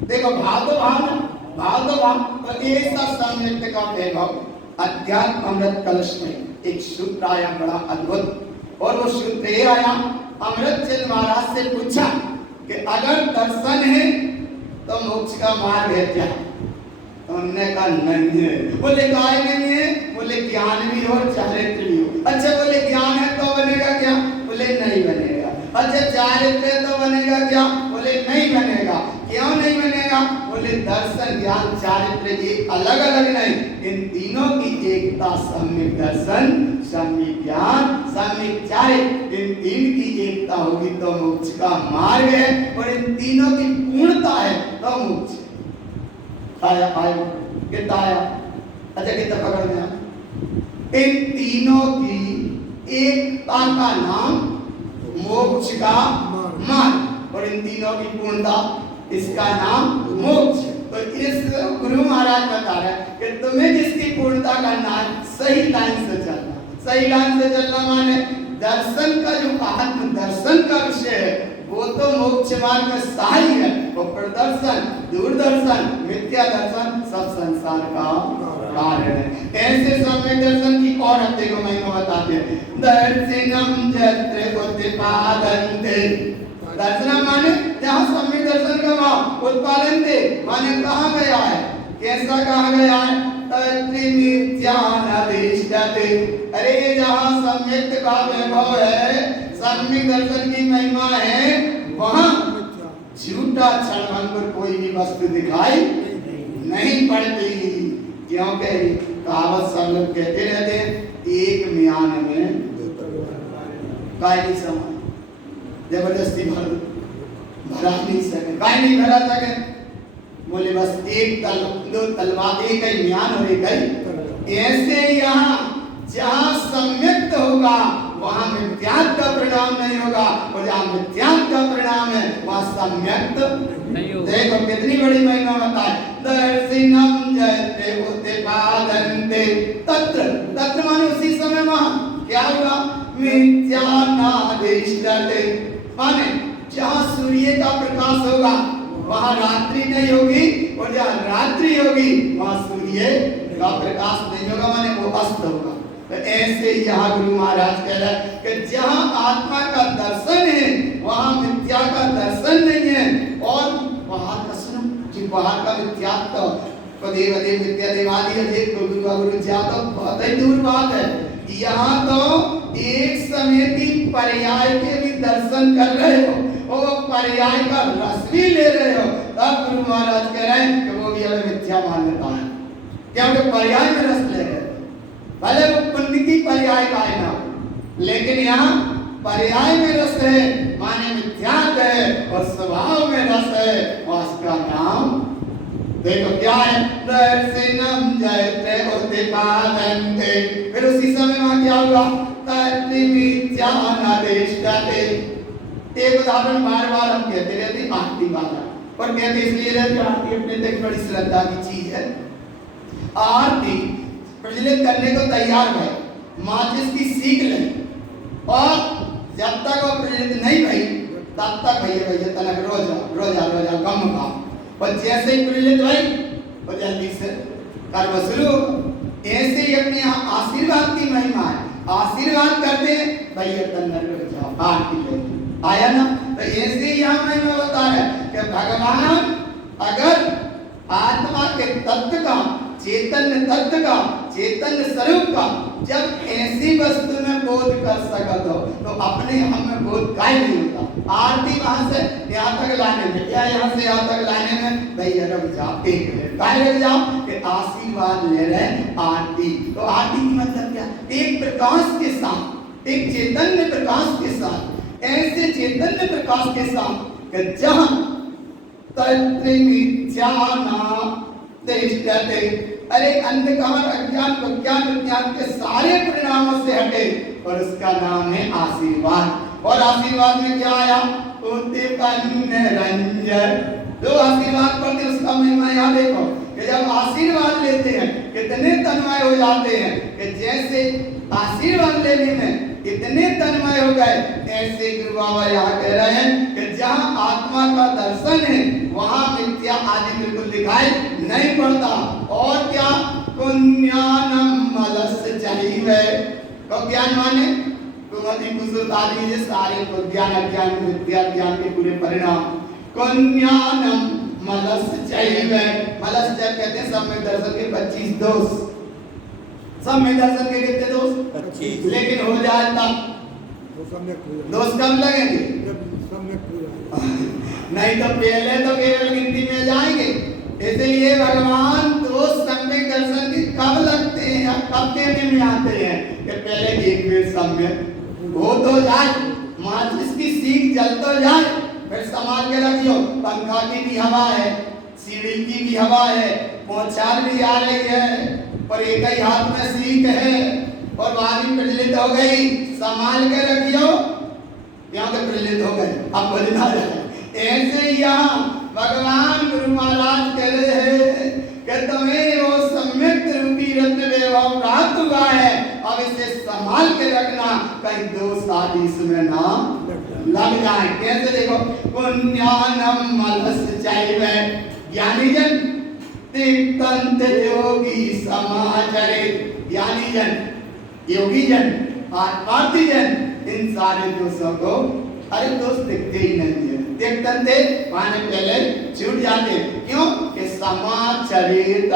देखो भाव तो भाव ना, भाव तो भाव, तो एक साथ सम्यक का वैभव। अध्यात्म अमृत कलश में एक सूत्र आया बड़ा अद्भुत, और वो सूत्र ये आया, अमृतचंद महाराज से पूछा कि अगर दर्शन है तो मोक्ष का मार्ग है क्या? उन्होंने कहा नहीं है। बोले काय नहीं है? बोले ज्ञान भी हो चारित्र भी हो। अच्छा बोले ज्ञान है तो बनेगा क्या? बोले नहीं बनेगा। अच्छा चारित्र तो बनेगा क्या? बोले नहीं बनेगा। क्यों नहीं बनेगा? बोले दर्शन ज्ञान चारित्र ये अलग अलग नहीं, इन तीनों की एकता, सम्यक दर्शन, सम्यक ज्ञान, सम्यक चारित्र, इन तीन की एकता होगी तो मोक्ष का मार्ग है, और इन तीनों की पूर्णता है तो मोक्ष आया। कितना आया? अच्छा कितना पकड़ में? इन तीनों की एकता का नाम मोक्ष का मार्ग, और इन तीनों की पूर्णता इसका नाम मोक्ष। तो इस गुरु महाराज बता रहे हैं कि तुम्हें जिसकी पूर्णता करना है सही लाइन से चलना। सही लाइन से चलना माने दर्शन का जो आत्म दर्शन का विषय है वो तो मोक्ष मार्ग में सहाय है, वो प्रदर्शन, दूरदर्शन, मिथ्या दर्शन सब संसार का कारण है। ऐसे सम्यक दर्शन की और हफ्ते को महिमा बताते हैं। दर्शनम जत्र उत्पादन्ते, दर्शन माने जहाँ सम्यक दर्शन का भाव उत्पादन थे माने कहाँ गया है, कैसा कहा गया है? अरे जहाँ सम्यक का वैभव है, सम्यक दर्शन की महिमा है, वहाँ झूठा क्षणभंगुर कोई भी वस्तु दिखाई नहीं पड़ती। क्योंकि कहावत सब लोग कहते रहते हैं, एक म्यान में काय नहीं समा, जबरदस्ती भरा नहीं सके, काय नहीं भरा सके। बोले बस एक दो तलवार, एक ही म्यान और एक ही। ऐसे यहाँ जहाँ सम्यक्त होगा वहाँ मिथ्यात्व का परिणाम नहीं होगा, और जहाँ मिथ्यात्व का परिणाम है वहाँ सम्यक्त नहीं होगा। देखो कितनी बड़ी महिमा बताए। दर्शनम जयते उत्पादन्ते, तत्र तत्र माने उसी समय वहाँ क्या हुआ? मिथ्यानादिष्टते, माने जहाँ सूर्य का प्रकाश होगा वहाँ रात्रि नहीं होगी, और जहाँ रात्रि होगी वहाँ सूर्य का प्रकाश नहीं होगा, माने वो अस्त होगा। तो ऐसे यहाँ गुरु महाराज कह रहे हैं कि जहाँ आत्मा का दर्शन है वहाँ मिथ्या का दर्शन नहीं है, और बाहर का सुनो कि बाहर का मिथ्यात्व पदे वदे मिथ्या देवादि अनेक गुरु ज्ञात बहुत ही दूर बात है। यहाँ तो एक समय की पर्याय के भी दर्शन कर रहे हो, और पर्याय का रस भी ले रहे हो, तब गुरु महाराज कह रहे हैं कि वो भी हमें मिथ्या मान्यता है, क्योंकि पर्याय में रस ले रहे हो। भले वो पुण्य की पर्याय का है ना, लेकिन यहाँ पर्याय में रस है माने मिथ्यात्व है, और स्वभाव में रस है, और उसका नाम देखो क्या है? दर्शनम जयते उत्पादन्ते। फिर उसी समय वहाँ क्या हुआ? तत्रि मिथ्यानादिष्टते। एक उदाहरण बार बार हम कहते रहते आरती वाला, और कहते इसलिए रहते आरती अपने तक बड़ी श्रद्धा की चीज है। आरती प्रज्वलित करने को तैयार है, माचिस की सीख ले, और जब तक वो प्रज्वलित नहीं भई तब तक भैया तनक रोजा गम का, और जैसे ही प्रज्वलित भई वो जल्दी से कर्म शुरू। ऐसे ही अपने यहाँ आशीर्वाद की महिमा है, आशीर्वाद करते भैया तनक रोजा आरती ले आया ना। तो ऐसे ही यहाँ महिमा बता रहे कि भगवान अगर आत्मा के तत्व का, चैतन्य तत्व का, चैतन्य स्वरूप का जब ऐसी वस्तु में बोध कर सकत हो तो अपने हम में बोध काहे नहीं होता? आरती वहां से यहाँ तक लाने में, या यहाँ से यहाँ तक लाने में भैया रुक जाओ, एक मिनट काहे रुक जाओ कि आशीर्वाद ले रहे आरती। तो आरती की मतलब क्या? एक प्रकाश के साथ, एक चैतन्य प्रकाश के साथ, ऐसे चैतन्य प्रकाश के साथ कि जहाँ तत्रि मिथ्यानादिष्टते, अरे अंधकार अज्ञान विज्ञान के सारे परिणामों से हटे, और उसका नाम है आशीर्वाद। और आशीर्वाद में क्या आया? उत्पन्न रंजन। जो आशीर्वाद पढ़ते उसका महिमा यहाँ देखो कि जब आशीर्वाद लेते हैं कितने तन्मय हो जाते हैं, कि जैसे आशीर्वाद लेने में इतने तन्मय हो गए। ऐसे गुरु बाबा यहाँ कह रहे हैं कि जहाँ आत्मा का दर्शन है वहाँ मिथ्या आदि बिल्कुल दिखाई नहीं पड़ता। और क्या? पुण्यानम मलस्य चाहिए। तो ज्ञान माने कुमति कुसुम आदि ये सारे को ज्ञान अज्ञान विद्या ज्ञान के पूरे परिणाम। पुण्यानम मलस्य चाहिए। मलस्य कहते हैं सम्यक दर्शन के 25 दोष। सम्यक दर्शन के कितने दोष? 25। लेकिन हो जाए तब दोष कम लगेंगे नहीं तो पहले तो केवल गिनती में जाएंगे। इसलिए भगवान दोष सम्यक दर्शन के कब लगते हैं या कब देने में आते हैं कि पहले एक बेर सम्यक हो तो जाए, माचिस की सीख जल तो जाए, फिर संभाल के रखियो। पंखा की भी हवा है, सीढ़ी की भी हवा है, पहुंचार भी आ रही है, पर एक ही हाथ में सीख है और वाणी प्रज्वलित हो गई, संभाल के रखियो। यहाँ के प्रज्वलित हो गए, अब बजना जाए। ऐसे यहाँ भगवान गुरु महाराज कह रहे हैं कि तुम्हें वो सम्यक रूपी रत्न वैभव प्राप्त हुआ है, अब इसे संभाल के रखना, कहीं दोष आदि इसमें ना लग जाए। कैसे देखो, पुण्यानम मलस्य चाहिए ज्ञानी जन तीर्थंत योगी समाचरित। ज्ञानी जन, योगी जन, आत्मार्थी जन, इन सारे दोषों को अरे दोष दिखते ही नहीं है। तीर्थंते माने पहले छूट जाते। क्यों कि समाचरित,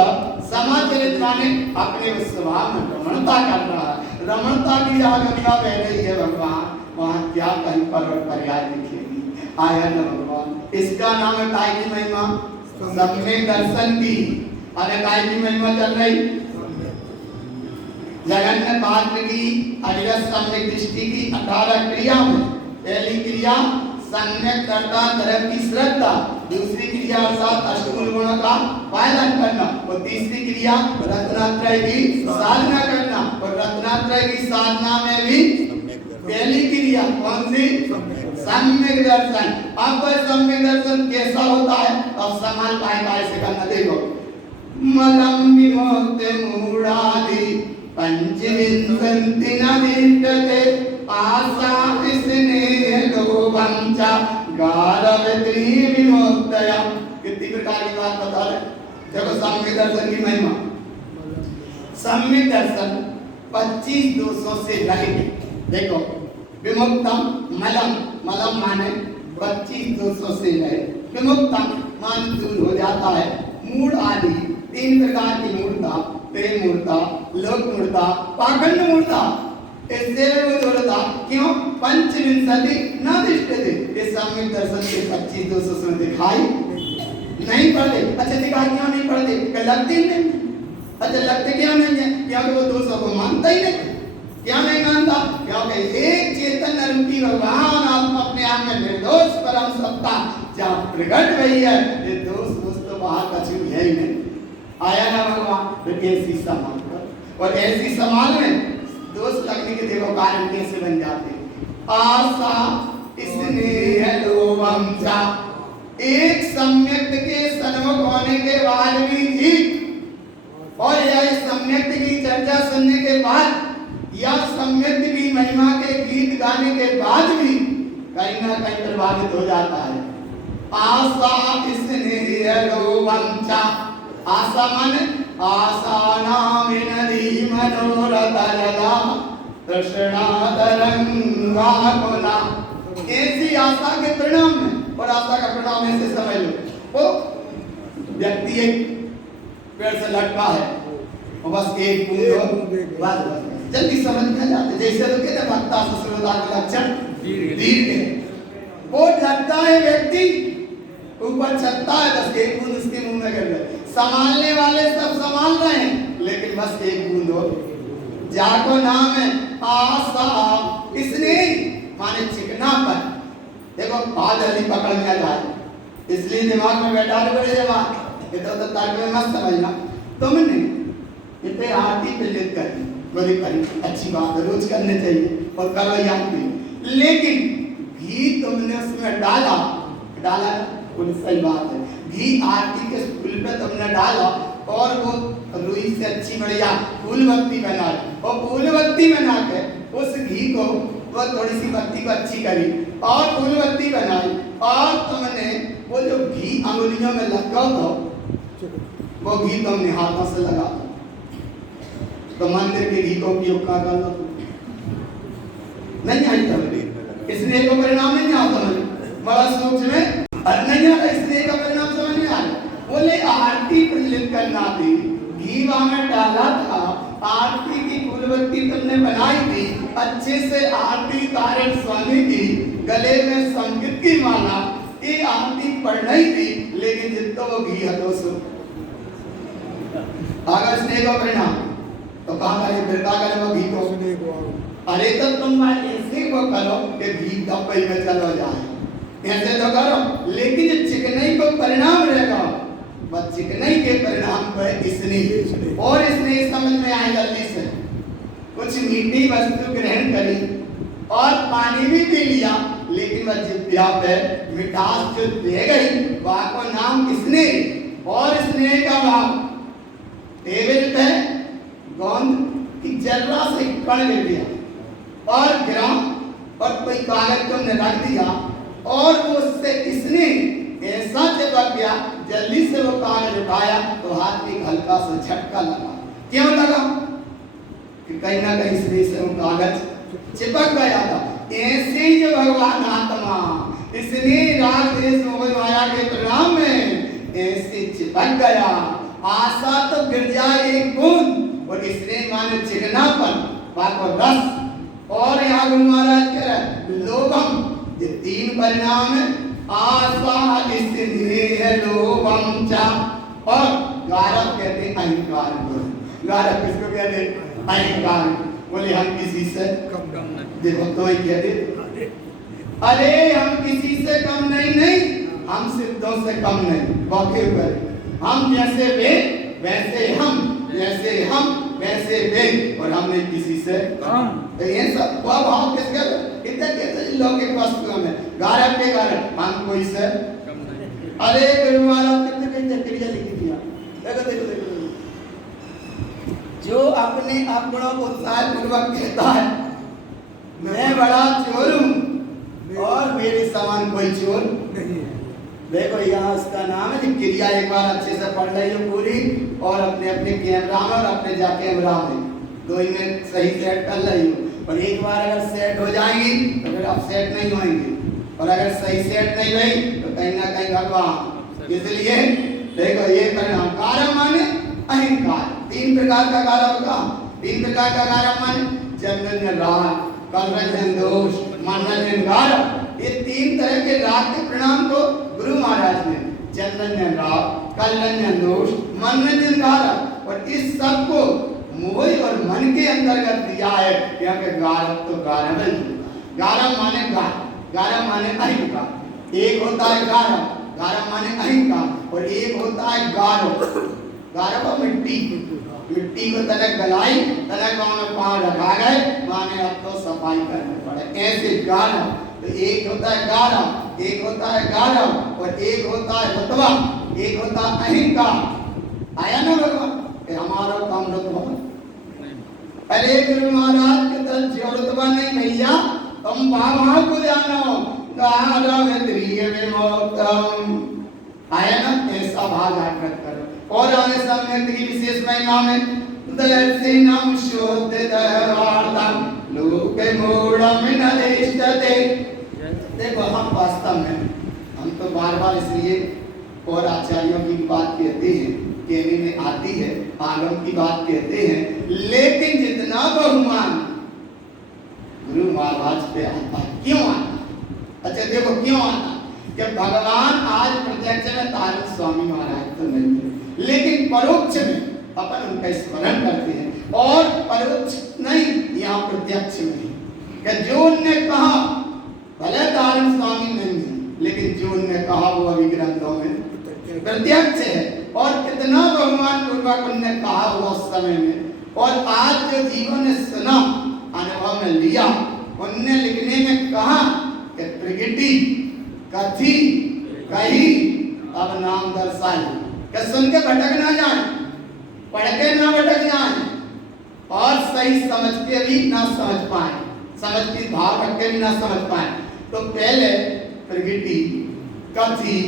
समाचरित माने अपने स्वभाव में रमणता कर रहा है। रमणता की जहाँ गंगा बह रही है भगवान, वहाँ क्या कहीं पर पर्याय दिखेगी? आया न भगवान। इसका नाम है काय की महिमा, सम्यक दर्शन की। अरे काय की महिमा चल रही, जगन्नाथ पात्र की अविरत सम्यक दृष्टि की 18 क्रिया में पहली क्रिया सम्यक कर्ता धर्म की श्रद्धा, दूसरी क्रिया अर्थात अष्टमूल गुणों का पालन करना, और तीसरी क्रिया रत्नात्रय की साधना करना। और रत्नात्रय की साधना में भी पहली क्रिया कौन सी? सम्यक दर्शन। अब सम्यक दर्शन कैसा होता है? अब समान पाए से करना। देखो, मलम विमुक्त मूढ़ादि पंचविंशति नदीष्टते आशा स्नेह लोभं च गारवत्री विमुक्तया। कितनी प्रकार की बात बता रहे। देखो सम्यक दर्शन की महिमा। सम्यक दर्शन 25 दोषों से रहित। देखो, विमुक्तम मलम, मलम माने 25 दोषों से रहित। विमुक्तम मान दूर हो जाता है। मूढ़ आदि 3 प्रकार की मूढ़ता, प्रेम मूढ़ता, लोक मूढ़ता, पाखंड मूढ़ता, इससे वो दूरता। क्यों? पंचविंशति न दृष्टते। इस सम्यक दर्शन के 25 दोषों से दिखाई नहीं पड़ते। अच्छा दिखाई क्यों नहीं पड़ते? लगती नहीं। अच्छा लगते क्यों नहीं है? क्योंकि वो दोषों को मानता ही नहीं। क्या नहीं मानता? क्योंकि एक चेतन रूपी भगवान आत्मा अपने आप में निर्दोष परम सत्ता जहाँ प्रकट हुई है, ये दोष तो बाहर का चीज है ही नहीं। आया ना भगवान, तो ऐसी संभाल कर, और ऐसी संभाल में दोष लगने के देखो कारण कैसे बन जाते। आशा स्नेह लोभम च, एक सम्यक के सन्मुख होने के बाद भी ठीक, और यह सम्यक की चर्चा सुनने के बाद या सम्यक की महिमा के गीत गाने के बाद भी कहीं ना कहीं प्रभावित हो जाता है। आशा स्नेह लोभम च, आशा माने आशा नाम नदी मनोरथ जला तृष्णा तरंगा कोना। ऐसी आशा के परिणाम में, और आशा का परिणाम ऐसे समझ लो, वो व्यक्ति एक पेड़ से लटका है और बस एक बूंद बस जल्दी समझ में जाते। जैसे लोग कहते हैं भक्ता सुश्रोता के लक्षण दीर्घ है, वो लगता है व्यक्ति ऊपर छत्ता है, बस एक बूंद उसके मुंह में गिर गई। संभालने वाले सब संभाल रहे हैं, लेकिन बस एक बूंद हो जाको नाम है आशा। इसलिए माने चिकना पर देखो बात जल्दी पकड़ में आ जाए, इसलिए दिमाग में बैठा बड़े जवान इधर तो तर्क में मत समझना। तुमने इतने आरती पे लेट कर बड़ी करी, अच्छी बात है, रोज करने चाहिए और करो यहाँ पे। लेकिन घी तुमने उसमें डाला ना, सही बात है। घी आरती के फूल पे तुमने डाला और वो रुई से अच्छी बढ़िया फूल बत्ती बना, और फूल बत्ती बना के उस घी को वो थोड़ी सी बत्ती को अच्छी करी और फूल बत्ती बनाई, और तुमने वो जो घी अंगुलियों में लगा था वो घी तुमने हाथों से लगा, तो मंदिर के घी का उपयोग कहाँ करना नहीं आई समझ, स्नेह का परिणाम नहीं आता समझ, बड़ा सूक्ष्म है नहीं आता, स्नेह का परिणाम समझ नहीं आया। बोले आरती प्रज्वलित करना थी, घी वहां में डाला था, आरती की फूलबत्ती तुमने बनाई थी, अच्छे से आरती तारण स्वामी की गले में संगीत की माला, ये आरती पढ़ रही थी, लेकिन जितना वो घी हटो सो अगर स्नेह का परिणाम तो कहाँ करे, फिर कहाँ करे वो घी को, अरे तब तुम ऐसे वो करो कि घी कपई में चलो जाए, ऐसे तो करो, लेकिन जो चिकनाई को परिणाम रहेगा, बस चिकनाई के परिणाम को इसने और इसने समझ में आए जल्दी से कुछ मीठी वस्तु ग्रहण करी और पानी भी पी लिया, लेकिन वह जिभ्या पे मिठास जो दे गई वह को नाम किसने और स्नेह का भाव टेबल पे गोंद की जर्रा से कण गिर गया और गिरा और कोई कागज तुमने रख दिया और वो उससे इसने ऐसा चिपक गया, जल्दी से वो कागज उठाया तो हाथ में हल्का सा झटका लगा। क्यों लगा? कि कहीं ना कहीं से वो कागज चिपक गया था। ऐसे ही जो भगवान आत्मा इसने राग देश मोह माया के परिणाम में ऐसे चिपक गया, आशा तो गिर जाए एक बूंद और इसने माने चिकनापन बाको रस और यहाँ गुरु महाराज कह रहे लोभम, ये तीन परिणाम है, आशा स्नेह लोभम चा और गारव कहते हैं अहंकार को। गारव किसको कहते हैं? अहंकार। बोले हम किसी से देखो तो ही कहते अरे हम किसी से कम नहीं, हम सिद्धों से कम नहीं, वाकई पर हम जैसे वे वैसे हम, जैसे हम वैसे वे, और हमने किसी से कम। तो ये सब भाव किसका इतना कहते हैं लौकिक वस्तुओं में गारव के कारण हम कोई से कम नहीं। अरे गुरु महाराज कितने क्रिया लिखी थी, देखो देखो देखो जो अपने अपनों को उत्साह पूर्वक कहता है मैं बड़ा चोर हूँ और मेरे समान कोई चोर नहीं है। देखो यहाँ उसका नाम है, क्रिया एक बार अच्छे से पढ़ रही हो पूरी और अपने अपने कैमरा में और अपने जा कैमरा में दो में सही सेट कर रही हो, और एक बार अगर सेट हो जाएंगी तो फिर आप सेट नहीं होंगे, और अगर सही सेट नहीं हुई तो कहीं ना कहीं भगवान। इसलिए देखो ये परिणाम कारम माने अहंकार, तीन प्रकार का कारम होगा, तीन प्रकार का कारम माने चंदन राग, कलरंजन दोष, मनरंजन कारम। ये तीन तरह के राग के परिणाम को गुरु महाराज ने चंदन राग, कलरंजन दोष, मनरंजन कारम, और इस सब को मोह और मन के अंतर्गत दिया है। यहाँ पे गारव तो गारव है, गारव माने गारव माने अहंकार, एक होता है गारव, गारव माने अहंकार, और एक होता है गारव, गारव मिट्टी, मिट्टी को तनक गलाई, तनक वहां में पांव रखा गए, माने अब तो सफाई करनी पड़े, ऐसे गारव। तो एक होता है गारव, एक होता है गारव, और एक होता है रुतबा, एक होता है अहंकार। आया ना भगवान कि हमारा काम रुतबा। अरे गुरु महाराज के तरफ जो रुतबा नहीं भैया, तुम बाबा को जानो गारव इंद्रिय विमोक्तम। आया ना, ऐसा भाग आकर करो। और आने समय की विशेष महिमा में दर्शनम शुद्धवार्तम लोके मूढ़म नदेष्टते। देखो हम वास्तव में हम तो बार-बार इसलिए और आचार्यों की बात कहते हैं, कहने में आती है, आगम की बात कहते हैं, लेकिन जितना बहुमान गुरु महाराज पे आता है, क्यों आता? अच्छा देखो क्यों आता? जब भगवान आज प्रत्यक्ष में तारण स्वामी महाराज तो नहीं है, लेकिन परोक्ष में अपन उनका स्मरण करते हैं, और परोक्ष नहीं यहाँ प्रत्यक्ष में कि जो उनने कहा, भले तारण स्वामी नहीं है, लेकिन जो उनने कहा वो अभी ग्रंथों में प्रत्यक्ष है, और कितना बहुमान पूर्वक उनने कहा हुआ उस समय में, और आज जो जीवन ने सुना, अनुभव में लिया, उनने लिखने में कहा कि प्रगति कथी कही अब नाम दर्शाई, कि सुन के भटक ना जाए, पढ़ के ना भटक जाए, और सही समझ के भी ना समझ पाए, समझ के भाव रख के भी ना समझ पाए। तो पहले प्रगति कथी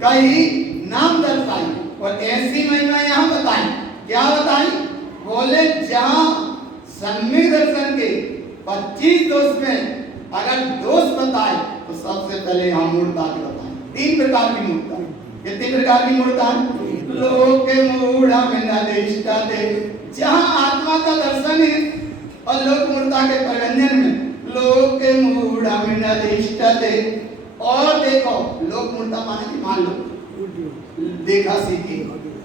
कही नाम दर्शाई, और ऐसी महिमा यहाँ बताई। क्या बताई? बोले जहां सम्यक दर्शन के 25 दोष में अगर दोष बताए तो सबसे पहले यहाँ मूर्ता के बताए। 3 प्रकार की मूर्ता। कितनी प्रकार की मूर्ता? लोक मूढ़ा में नदिष्टा दे, जहाँ आत्मा का दर्शन है, और लोक मूर्ता के प्रगंजन में लोक मूढ़ा में नदिष्टा दे। और देखो लोक मूर्ता माने कि मान लो देखा सीखी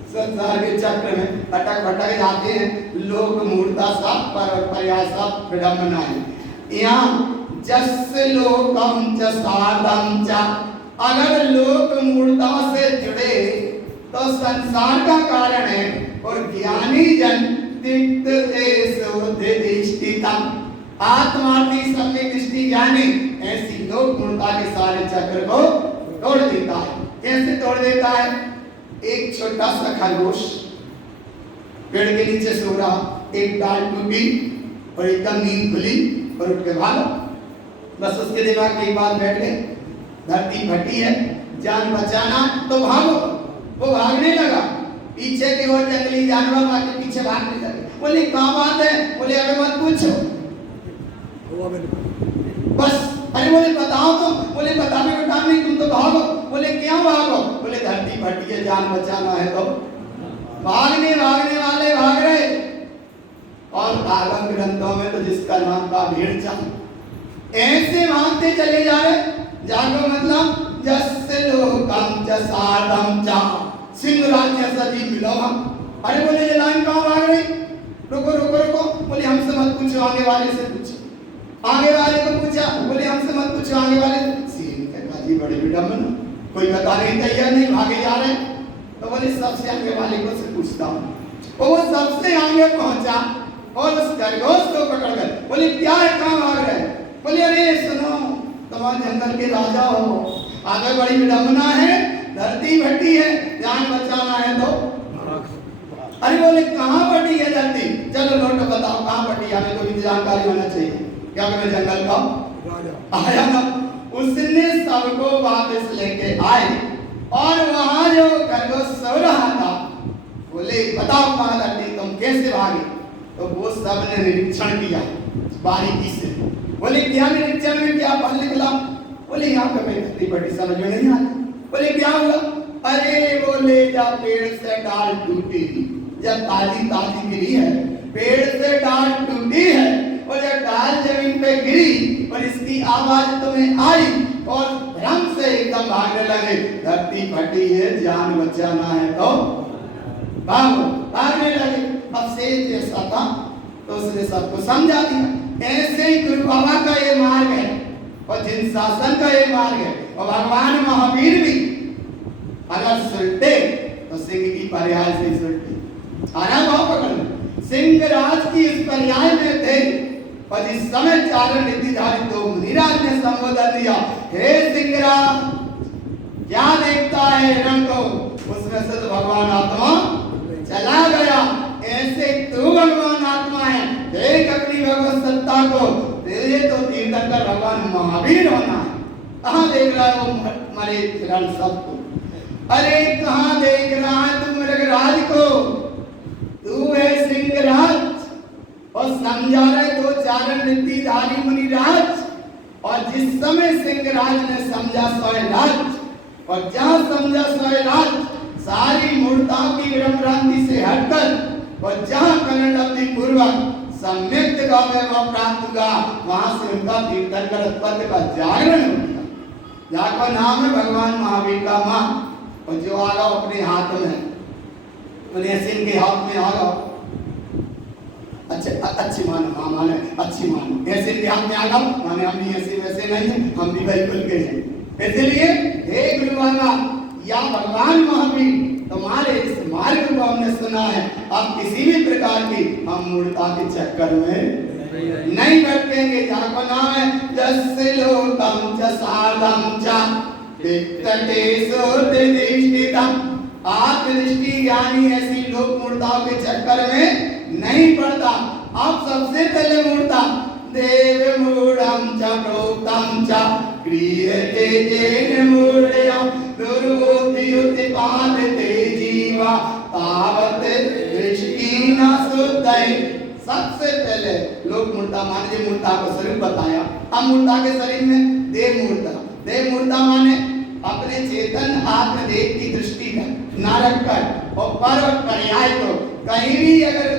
संसार के चक्र में अटक भटक जाते हैं, लोक मूर्ता सब पर प्रयास सब विडंबना है। यहाँ जस लोकम च साधम च, अगर लोक मूर्ता से जुड़े तो संसार का कारण है, और ज्ञानी जन आत्मार्थी सम्यक दृष्टि ज्ञानी ऐसी लोक मूर्ता के सारे चक्र को तोड़ देता है। कैसे तोड़ देता है? एक छोटा सा खरगोश पेड़ के नीचे सो रहा, एक डाल टूटी और एकदम नींद खुली और उठ के भागा। बस उसके दिमाग में एक बात बैठ गई, धरती फटी है, जान बचाना तो भागो। वो भागने लगा, पीछे के वो जंगली जानवर आके पीछे भागने लगे। बोले कहाँ बात है? बोले अबे मत पूछो, बस। अरे बोले बताओ तो, बोले बताने का काम नहीं, तुम तो भागो। बोले क्यों भागो? बोले धरती फटी है, जान बचाना है। तो भागने वाले भाग रहे। और आगम ग्रंथों में तो जिसका नाम का भीड़ चंद ऐसे भागते चले जा रहे। जागो मतलब जस लोकम च साधम च, सिंह राज्य सजी मिलो हम। अरे बोले ये लाइन कहाँ भाग रही? रुको रुको रुको। बोले हमसे मत पूछो, आगे वाले से पूछो। आगे वाले को पूछा, बोले हमसे मत पूछो, आगे वाले सिंह के काजी बड़े विडंबना, कोई बताने तैयार नहीं, भागे जा रहे। तो बोले सबसे आगे वाले को से पूछता हूँ। वो सबसे आगे पहुंचा और उस खरगोश को पकड़ कर बोले क्या है, कहाँ भाग रहे? बोले अरे सुनो, तुम जंगल के राजा हो, आगे बड़ी विडंबना है, धरती फटी है, जान बचाना है। तो अरे बोले कहाँ फटी है धरती? चलो लौटो बताओ कहाँ फटी है, हमें तो भी जानकारी होना चाहिए। क्या मैं जंगल का राजा आया ना? उसने सबको वापस लेके आए और वहां जो खरगोश सो रहा था, बोले बताओ कहाँ धरती, तुम कैसे भागे? तो वो सब ने निरीक्षण किया बारीकी से। बोले क्या निरीक्षण में क्या पढ़ निकला? बोले यहाँ पे मैं धरती फटी समझ में नहीं आया। बोले क्या हुआ? अरे बोले जब पेड़ से डाल टूटी, जब ताजी गिरी है, पेड़ से डाल टूटी है और जब डाल जमीन पे गिरी और इसकी आवाज तुम्हें आई और भ्रम से एकदम भागने लगे, धरती फटी है, जान बचाना है, तो भागो। भागने लगे। अब शेष जैसा था तो उसने सबको समझा दिया। ऐसे ही गुरु बाबा का ये मार्ग है और जिन शासन का ये मार्ग है, और भगवान महावीर भी अगर सुलटे तो सिंह की पर्याय से सुलटे। आना भाव पकड़, सिंह राज की इस पर्याय में थे और जिस समय चारण नीतिधारी तो मुनिराज ने संबोधन दिया, हे सिंहराज क्या देखता है हिरण को? उसमें से तो भगवान आत्मा चला गया। ऐसे तू भगवान आत्मा है, देख अपनी भगवत सत्ता को, तेरे तो तीर्थंकर भगवान महावीर होना है। कहाँ देख रहा है वो मरे हिरण सबको? अरे कहाँ देख रहा है तू मृगराज को? तू है सिंहराज और समझा रहे तो चारण नीतिधारी मुनिराज। और जिस समय सिंहराज ने समझा स्वयराज और जहाँ समझा स्वयराज, सारी मूर्ताओं की भ्रांति से हटकर और जहाँ करण अपनी पूर्वक सम्यक जगह में वह प्राप्त हुआ, वहां से उनका तीर्थंकर पद का जागरण हो गया। जाको नाम है भगवान महावीर का मां। और जो आ गया अपने हाथ में, बोले ऐसे इनके हाथ में आ गया, अच्छा अच्छी मानो, हाँ माने अच्छी मानो, ऐसे इनके हाथ में आ गया माने हम भी ऐसे वैसे नहीं है, हम भी बिल्कुल के हैं। इसलिए हे गुरु बाबा या भगवान महावीर, तुम्हारे इस मार्ग को हमने सुना है, अब किसी भी प्रकार की हम मूर्ता के चक्कर में नहीं भटकेंगे। जाको नाम है जस्य लोकम च साधम च वित्तकेशो दृष्टितम। आत्मदृष्टि ज्ञानी ऐसी लोक मूर्ताओं के चक्कर में नहीं पड़ता। अब सबसे पहले मूर्ता देव मूढ़म च प्रोक्तम च क्रियते जेन मूढ़या दुर्बुद्धि उत्पादते जीवा तावत दृष्टि न शुद्धि। सबसे पहले लोग मूर्ता माने, मूर्ता को स्वरूप बताया। अब मूर्ता के शरीर में देव मूर्ता, देव मूर्ता माने अपने चेतन आत्मदेव की दृष्टि में ना रखकर और पर पर्याय को कहीं भी अगर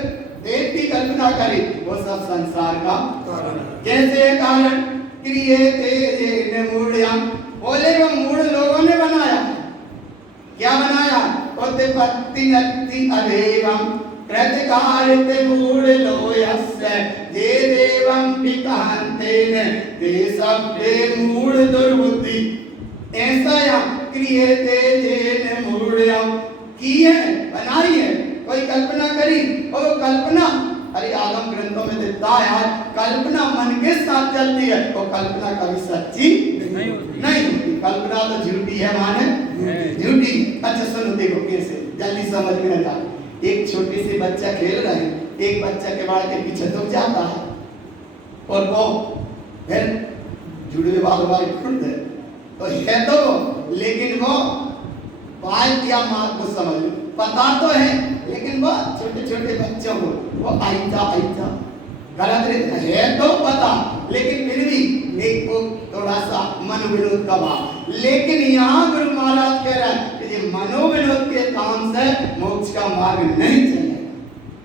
देव की कल्पना करे वो सब संसार का कारण। कैसे कारण? क्रियते जेन मूढ़याम, बोले वो मूढ़ लोगों ने बनाया। क्या बनाया? उत्पत्ति नत्ति अदेवम कृतकारित मूढ़ लोयस्य जे देवम पिकान्तेन ते सब्बे मूढ़ दुर्बुद्धि। ऐसा या क्रियते जेन मूढ़याम, की है, बनाई है, कोई कल्पना करी और कल्पना, अरे आगम ग्रंथों में देता है कल्पना मन के साथ चलती है, वो कल्पना कभी सच्ची नहीं होती। कल्पना तो झूठी है, माने झूठी। अच्छा सुनो, देखो कैसे जल्दी समझ में आ जाए। एक छोटे से बच्चा खेल रहा है, एक बच्चा के बाड़ के पीछे दौड़ जाता है और वो फिर जुड़वे वाले खुद है तो है तो, लेकिन वो बात या माँ को समझ पता तो है, लेकिन वो छोटे छोटे बच्चों को वो आइता गलत है तो पता, लेकिन फिर भी एक को थोड़ा सा मनोविनोद का भाव। लेकिन यहाँ गुरु महाराज कह रहे हैं कि ये मनोविनोद के काम से मोक्ष का मार्ग नहीं चलेगा।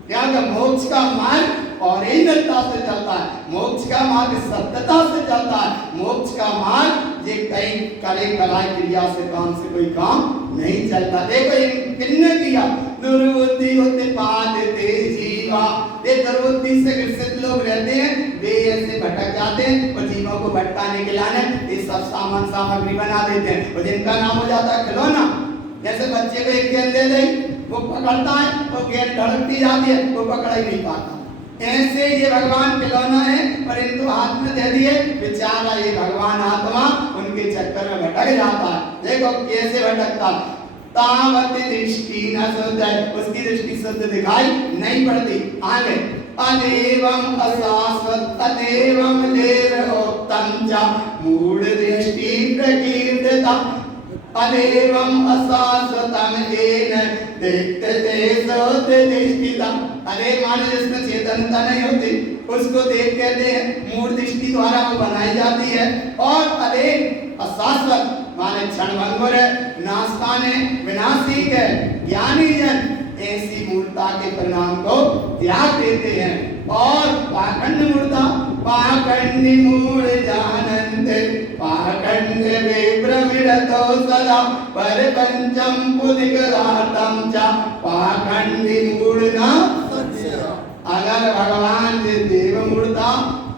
क्या का मोक्ष का मार्ग ओरिजिनलता से चलता है, मोक्ष का मार्ग सत्यता से चलता है। मोक्ष का मार्ग ये कई करे कलाई क्रिया से काम से कोई काम नहीं चलता। देखो ये किन्ने किया, दुर्बुद्धि होते पाते जीवा, ये दुर्बुद्धि से ग्रसित लोग रहते हैं, वे ऐसे भटक जाते हैं और जीवों को भटकाने के लाने ये सब सामान सामग्री बना देते हैं और जिनका नाम हो जाता है खिलौना। जैसे बच्चे को एक गेंद दे दें वो पकड़ता है, वो गेंद धड़कती जाती है, वो पकड़ ही नहीं पाता। ऐसे ये भगवान खिलौना है पर इनको हाथ में दे दिए, बेचारा ये भगवान आत्मा उनके चक्कर में भटक जाता है। देखो कैसे भटकता, तावत दृष्टि न शुद्ध, उसकी दृष्टि शुद्ध दिखाई नहीं पड़ती। आगे अदेवम अशाश्वत अदेवम देवोक्तम च मूढ़ दृष्टि प्रकीर्तिता, अदेवम अशाश्वतम येन देखते सोत दृष्टिता। अरे माने जिसमें चेतनता नहीं होती उसको देख कहते हैं मूढ़ दृष्टि द्वारा वो बनाई जाती है। और अदेव अशाश्वत माने क्षणभंगुर है, नाशवान है, विनाशी है। ज्ञानी जन ऐसी मूर्ता के परिणाम को त्याग देते हैं। और पाखंड मूर्ता, पाखंड मूढ़ जानन्ते पाखंड विभ्रमिरतो सदा पर पंचम पुदिगरातम च पाखंडी मूढ़ न। अगर भगवान से देव मूर्ता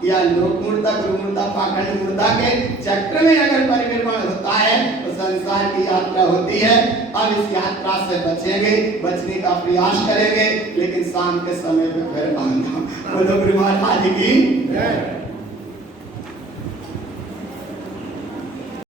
या लोक मूर्ता, गुरु मूर्ता, पाखंड मूर्ता के चक्र में अगर परिक्रमण होता है तो संसार की यात्रा होती है। अब इस यात्रा से बचेंगे, बचने का प्रयास करेंगे, लेकिन शाम के समय पे फिर आना। बोलो गुरु महाराज की।